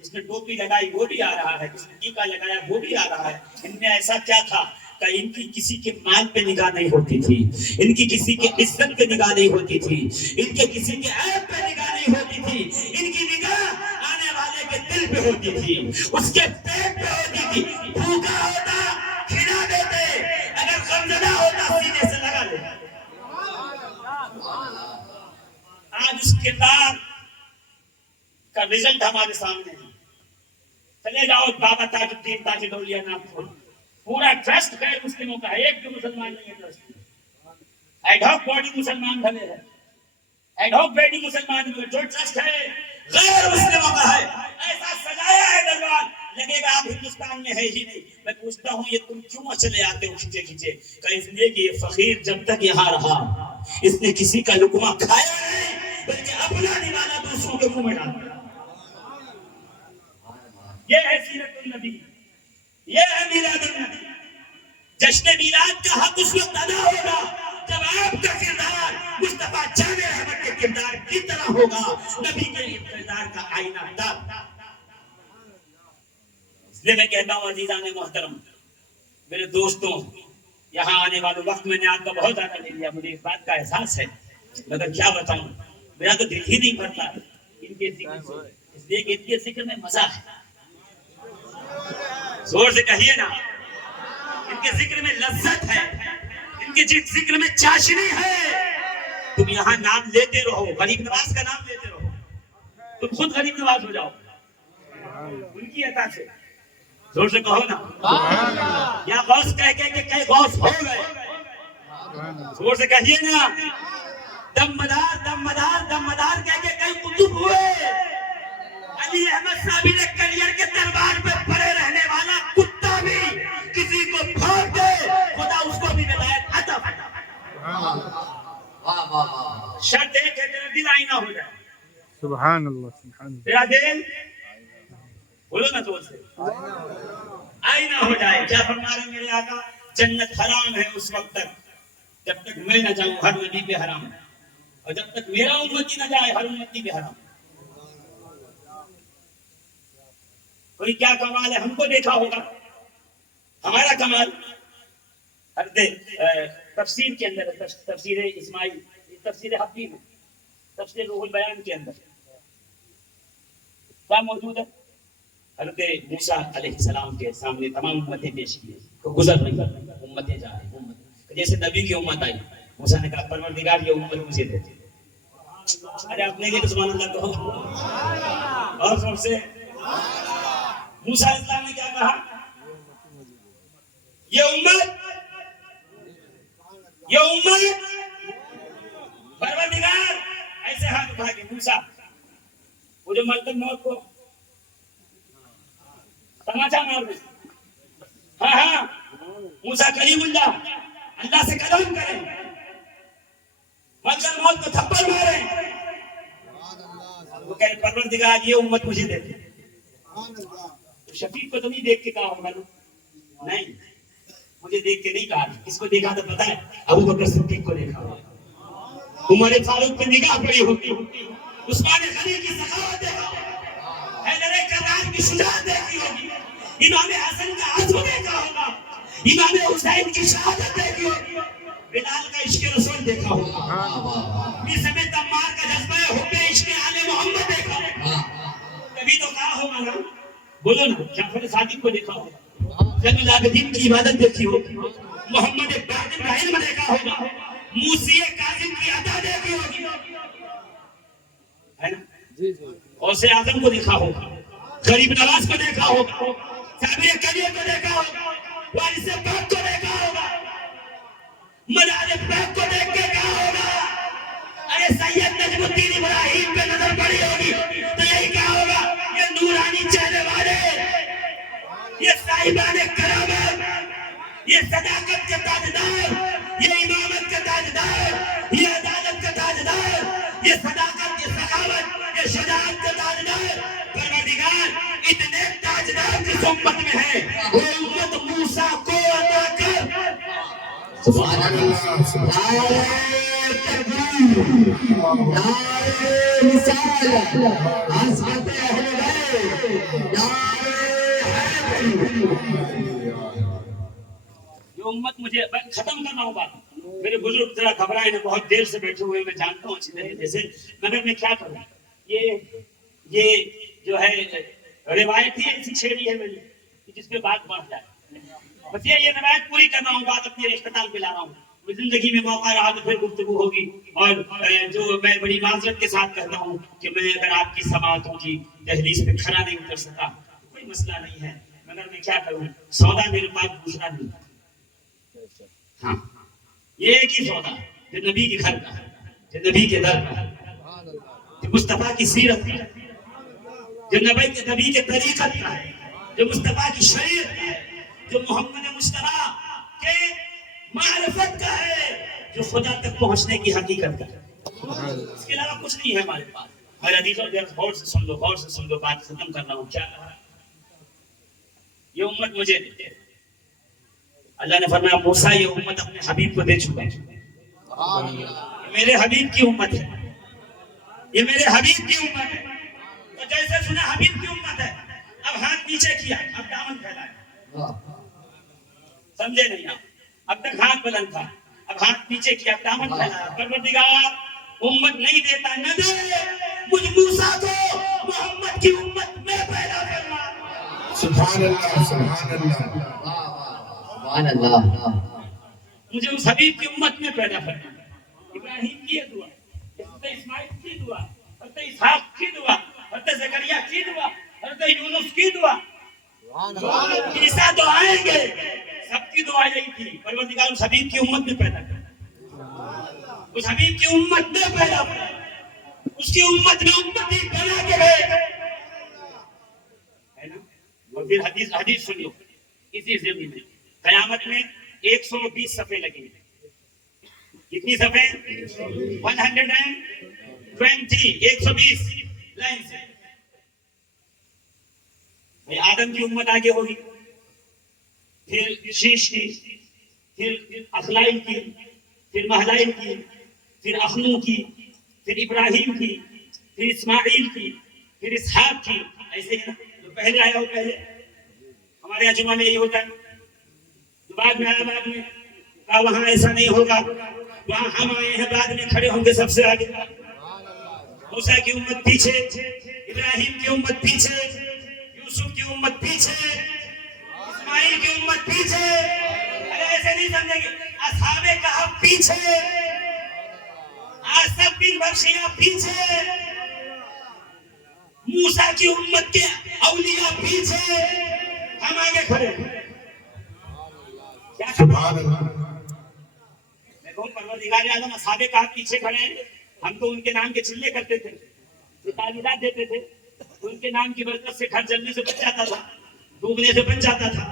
جس نے ٹوپی لگائی وہ بھی آ رہا ہے, جس نے ٹیکا لگایا وہ بھی آ رہا ہے. ان میں ایسا کیا تھا کہ ان کی کسی کے مال پہ نگاہ نہیں ہوتی تھی, ان کی کسی کے عزت پہ نگاہ نہیں ہوتی تھی, ان کے کسی کے عیب پہ نگاہ نہیں ہوتی تھی. ان کی نگاہ آنے والے کے دل پہ ہوتی تھی, اس کے پیٹ پہ ہوتی تھی. بھوکا ہوتا کھلا دیتے, اگر غمزدہ ہوتا سینے سے لگا دیتے. آج اس کردار کا رزلٹ ہمارے سامنے ہے. چلے جاؤ بابا تاج الدین تاج دولیا نام کھول, پورا ٹرسٹ غیر مسلموں کا ہے, ایک بھی مسلمان نہیں ہے ٹرسٹ میں. ایڈ ہاک باڈی مسلمان بھلے ہے, ایڈ ہاک باڈی مسلمان بھلے, جو ٹرسٹ ہے غیر مسلموں کا ہے. ایسا سجایا ہے دربار, لگے گا آپ ہندوستان میں ہے ہی نہیں. میں پوچھتا ہوں یہ تم کیوں چلے آتے ہو کھچے کھچے؟ کہ اس لیے کہ یہ فقیر جب تک یہاں رہا اس نے کسی کا لقمہ کھایا نہیں, بلکہ اپنا نوالا دوسروں کے منہ میں ڈالا. یہ ہے سیرت النبی, یہ ہے میلاد النبی. جشن میلاد کا حق اس وقت ادا ہوگا جب آپ کا کردار مصطفیٰ جان احمد کے کردار کی طرح ہوگا, نبی کے کردار کا آئینہ دار. اس لیے میں کہتا ہوں عزیزان محترم, میرے دوستوں, یہاں آنے والے وقت میں نے آپ کا بہت زیادہ لے لیا, مجھے اس بات کا احساس ہے, مگر کیا بتاؤں, میرا تو دل ہی نہیں بھرتا ان کے ذکر سے, اس لیے کہ ان کے ذکر میں مزہ ہے. زور سے کہیے نا, ان کے ذکر میں لذت ہے, ان کے ذکر میں چاشنی ہے. تم یہاں نام لیتے رہو, غریب نواز کا نام لیتے رہو, تم خود غریب نواز ہو جاؤ ان کی عطا سے. زور سے کہو نا, یا غوث کہہ کے کہ کئی غوث ہو گئے. زور سے کہیے نا, دمدار کہہ کے کئی قطب ہوئے. علی احمد صاحبی نے کلیئر کے دربار پہ پڑے رہنے والا کتا بھی کسی کو پھونک دے خدا اس کو بھی ولایت عطا فرمائے. شرط ایک ہے تیرا دل آئینہ ہو جائے. سبحان اللہ سبحان اللہ. تیرا دل بولو نا زور سے آئینہ ہو جائے. کیا فرما رہے ہیں میرے آقا؟ جنت حرام ہے اس وقت تک جب تک میں نہ جاؤں. ہر نبی پہ حرام ہے اور جب تک میرا امتی نہ جائے ہر امتی پہ حرام. کوئی کیا کمال ہے ہم کو دیکھا ہوگا. ہمارا کمال تفسیر کے اندر تفسیر اسماعیل تفسیر حبی میں تفسیر روح البیان کے اندر کیا موجود ہے؟ حضرت موسیٰ علیہ السلام کے سامنے تمام امتیں پیش کی گزر رہی امتیں جا رہی جیسے نبی کی امت آئی. موسیٰ نے کہا پروردگار یہ امت مجھے دے دے. ارے آپ نے کہ سبحان اللہ کہو اور سب سے. موسیٰ علیہ السلام نے کیا کہا؟ یہ امت پروردگار ایسے ہاتھ اٹھا کے موسیٰ وہ جو ملک موت کو تماچا مار دے. ہاں موسیٰ کلیم اللہ اللہ سے کلام کریں ملک موت کو تھپڑ ماریں. وہ کہے پروردگار یہ امت مجھے دے دے. شفیق کو تو نہیں دیکھ کے کہا ہوگا نہیں مجھے دیکھ کے نہیں کہا. کس کو دیکھا تو پتا ہے؟ ابو بکر صدیق کو دیکھا ہوگا. عمر فاروق پہ نگاہ پڑی ہوگی. عثمان غنی کی سخاوت دیکھا ہوگا. حیدر کرار کی شجاعت دیکھی ہوگی. امام حسن کا عزم دیکھا ہوگا. امام حسین کی شہادت دیکھی ہوگی. بلال کا عشق رسول دیکھا ہوگا. میثم تمار کا جذبہ حب عشق آل محمد دیکھا ہوگا. کبھی تو کہا ہوگا نا بولو نا جعفر صادق کو دیکھا ہوگا. زین العابدین کی عبادت دیکھی ہوگی. محمد باقر کا علم دیکھا ہوگا. موسی کاظم کی ادا دیکھی ہوگی ہے نا. غوث اعظم کو دیکھا ہوگا. غریب نواز کو دیکھا ہوگا. صابر کبیر کو دیکھا ہوگا. وارث پاک کو دیکھا ہوگا. مدار پاک کو دیکھ کے کہا ہوگا. ارے سید نجم الدین ابراہیم پہ نظر پڑی ہوگی تو یہی کہا ہوگا یہ نورانی چہرے والے یہ صاحبان کرامت یہ صداقت کے تاجدار یہ امامت کے تاجدار یہ عدالت کے تاجدار یہ صداقت یہ سخاوت یہ شجاعت کے تاجدار پروردگار اتنے تاجدار جس امت میں ہے وہ امت موسیٰ کو عطا کر. سبحان اللہ. نعرہ تکبیر نعرہ رسالت عظمت اہل بیت نعرہ حیدر. یہ امت مجھے ختم کرنا ہوں بات. میرے بزرگ ذرا گھبرائے ہیں بہت دیر سے بیٹھے ہوئے میں جانتا ہوں اچھی طریقے سے مگر میں کیا کروں. یہ جو ہے روایت ہی ایسی چھیڑی ہے میں نے جس پہ بات بڑھ جائے. بس یہ روایت پوری کر رہا ہوں بات اپنے اختتام پہ لا رہا ہوں. زندگی میں موقع رہا تو پھر گفتگو ہوگی اور جو میں بڑی معذرت کے ساتھ کہتا ہوں کہ میں اگر آپ کی سماعتوں کی دہلیز پہ کھڑا نہیں اتر سکا کوئی مسئلہ نہیں ہے مگر میں کیا کروں. سودا میرے پاس دوسرا نہیں. ہاں یہ ایک ہی سودا جو نبی کے گھر کا جو نبی کے در کا جو مصطفیٰ کی سیرت کا جو نبی کے طریقت کا ہے جو مصطفیٰ کی شریعت کا ہے جو محمد مصطفیٰ کے معرفت کا ہے جو خدا تک پہنچنے کی حقیقت کا ہے. اس کے علاوہ کچھ نہیں ہے ہمارے پاس. اور حدیثوں کے غور سے سن لو بات ختم کر رہا ہوں. کیا کہا یہ امت مجھے دے. اللہ نے فرمایا موسیٰ یہ امت اپنے حبیب کو دے چکا ہے. میرے حبیب کی امت ہے. یہ میرے حبیب کی امت ہے. تو جیسے سنا حبیب کی امت ہے اب ہاتھ نیچے کیا اب دامن پھیلایا. سمجھے نہیں آپ. اب تک ہاتھ بلند تھا اب ہاتھ نیچے کیا دامن پھیلایا. پروردگار امت نہیں دیتا نہ دے مجھ موسیٰ کو محمد کی امت میں پیدا کرنا. سبحان اللہ سبحان اللہ سبحان اللہ. مجھے اس حبیب کی امت میں پیدا کرنا. ابراہیم کی دعا حضرت اسماعیل کی دعا حضرت اسحاق کی دعا حضرت زکریا کی دعا حضرت یونس کی دعا عیسیٰ تو آئیں گے سب کی دعا یہی تھی پروردگار اس حبیب کی امت میں پیدا کر. اس حبیب کی امت میں پیدا ہوئے, اس کی امت میں امتی بنا کے گئے ہے نا. اور پھر حدیث سنیو اسی ضمن میں, قیامت میں 120 صفحے لگیں گے. کتنی صفحے؟ 120 لائن سے. آدم کی امت آگے ہوگی, پھر شیش کی, پھر اخلائل کی, پھر مہلائل کی, پھر اخنو کی, پھر ابراہیم کی, پھر اسماعیل کی, پھر اسحاق کی. ایسے ہی نا, جو پہلے آیا وہ پہلے. ہمارے یہاں جمعہ میں یہی ہوتا ہے. جو بعد میں آیا بعد میں, کہا وہاں ایسا نہیں ہوگا, وہاں ہم آئے ہیں بعد میں, کھڑے ہوں گے سب سے آگے. موسیٰ کی امت پیچھے, ابراہیم کی امت پیچھے, یوسف کی امت پیچھے, اسماعیل کی امت پیچھے. ارے ایسے نہیں سمجھیں گے. اصحاب کہف پیچھے, آصف بن برشیہ پیچھے, موسیٰ کی امت کے اولیاء پیچھے, ہم آگے کھڑے. سبحان اللہ. دیکھو پروردگار اعظم اصحاب کہف پیچھے کھڑے ہیں. ہم تو ان کے نام کے چلے کرتے تھے, تعمیرات دیتے تھے. ان کے نام کی برکت سے گھر جلنے سے بچ جاتا تھا, ڈوبنے سے بچ جاتا تھا,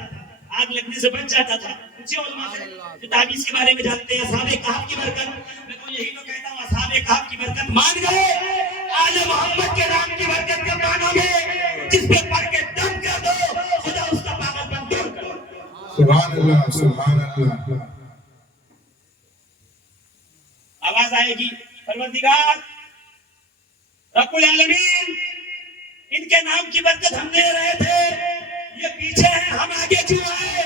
آگ لگنے سے بچ جاتا تھا. اونچے علماء سے جو تعویذ کے بارے میں جانتے ہیں, اصحاب کہف کی برکت. میں تو یہی تو کہتا ہوں, اصحاب کہف کی برکت مان گئے, آل محمد کے نام کی برکت کب مانو گے؟ جس پہ پڑھ کے دم کر دو, خدا اس کا پاگل پن دور کر دو. سبحان اللہ, سبحان اللہ. آواز آئے گی, پروردگار رب العالمین ان کے نام کی برکت ہم لے رہے تھے, یہ پیچھے ہیں, ہم آگے کیوں آئے؟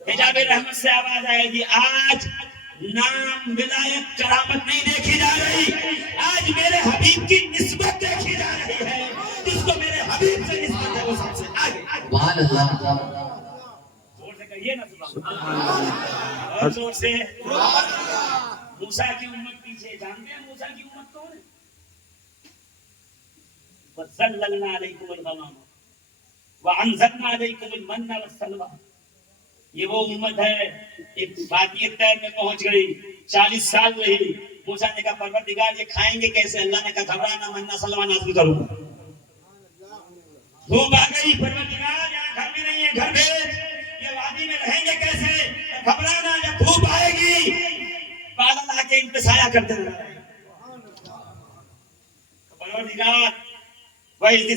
حجاب رحمت سے آواز آئے گی, آج نام ولایت کرامت نہیں دیکھی جا رہی, آج میرے حبیب کی نسبت دیکھی جا رہی ہے. جس کو میرے حبیب سے نسبت ہے وہ سب سے آگے. سبحان اللہ. زور سے کہیے نا سبحان اللہ, اور زور سے. موسیٰ کی امت پیچھے, جانتے ہیں موسیٰ کی امت کون ہے؟ وَظَلَّلْنَا عَلَيْكُمُ الْغَمَامَ وَأَنزَلْنَا عَلَيْكُمُ الْمَنَّ وَالسَّلْوَىٰ. یہ وہ امت ہے, ایک وادی طیر میں پہنچ گئی, 40 سال رہی. موسیٰ نے کہا پروردگار یہ کھائیں گے کیسے؟ اللہ نے کہا گھبرانا, مننا سلوا نازل کروں گا. دھوپ آ گئی, پروردگار یہاں گھر میں نہیں ہے, گھر بھیج. یہ وادی میں رہیں گے کیسے؟ گھبرانا, جب دھوپ آئے گی بادل آ کے ان پہ سایہ کرتے رہے. پروردگار وہی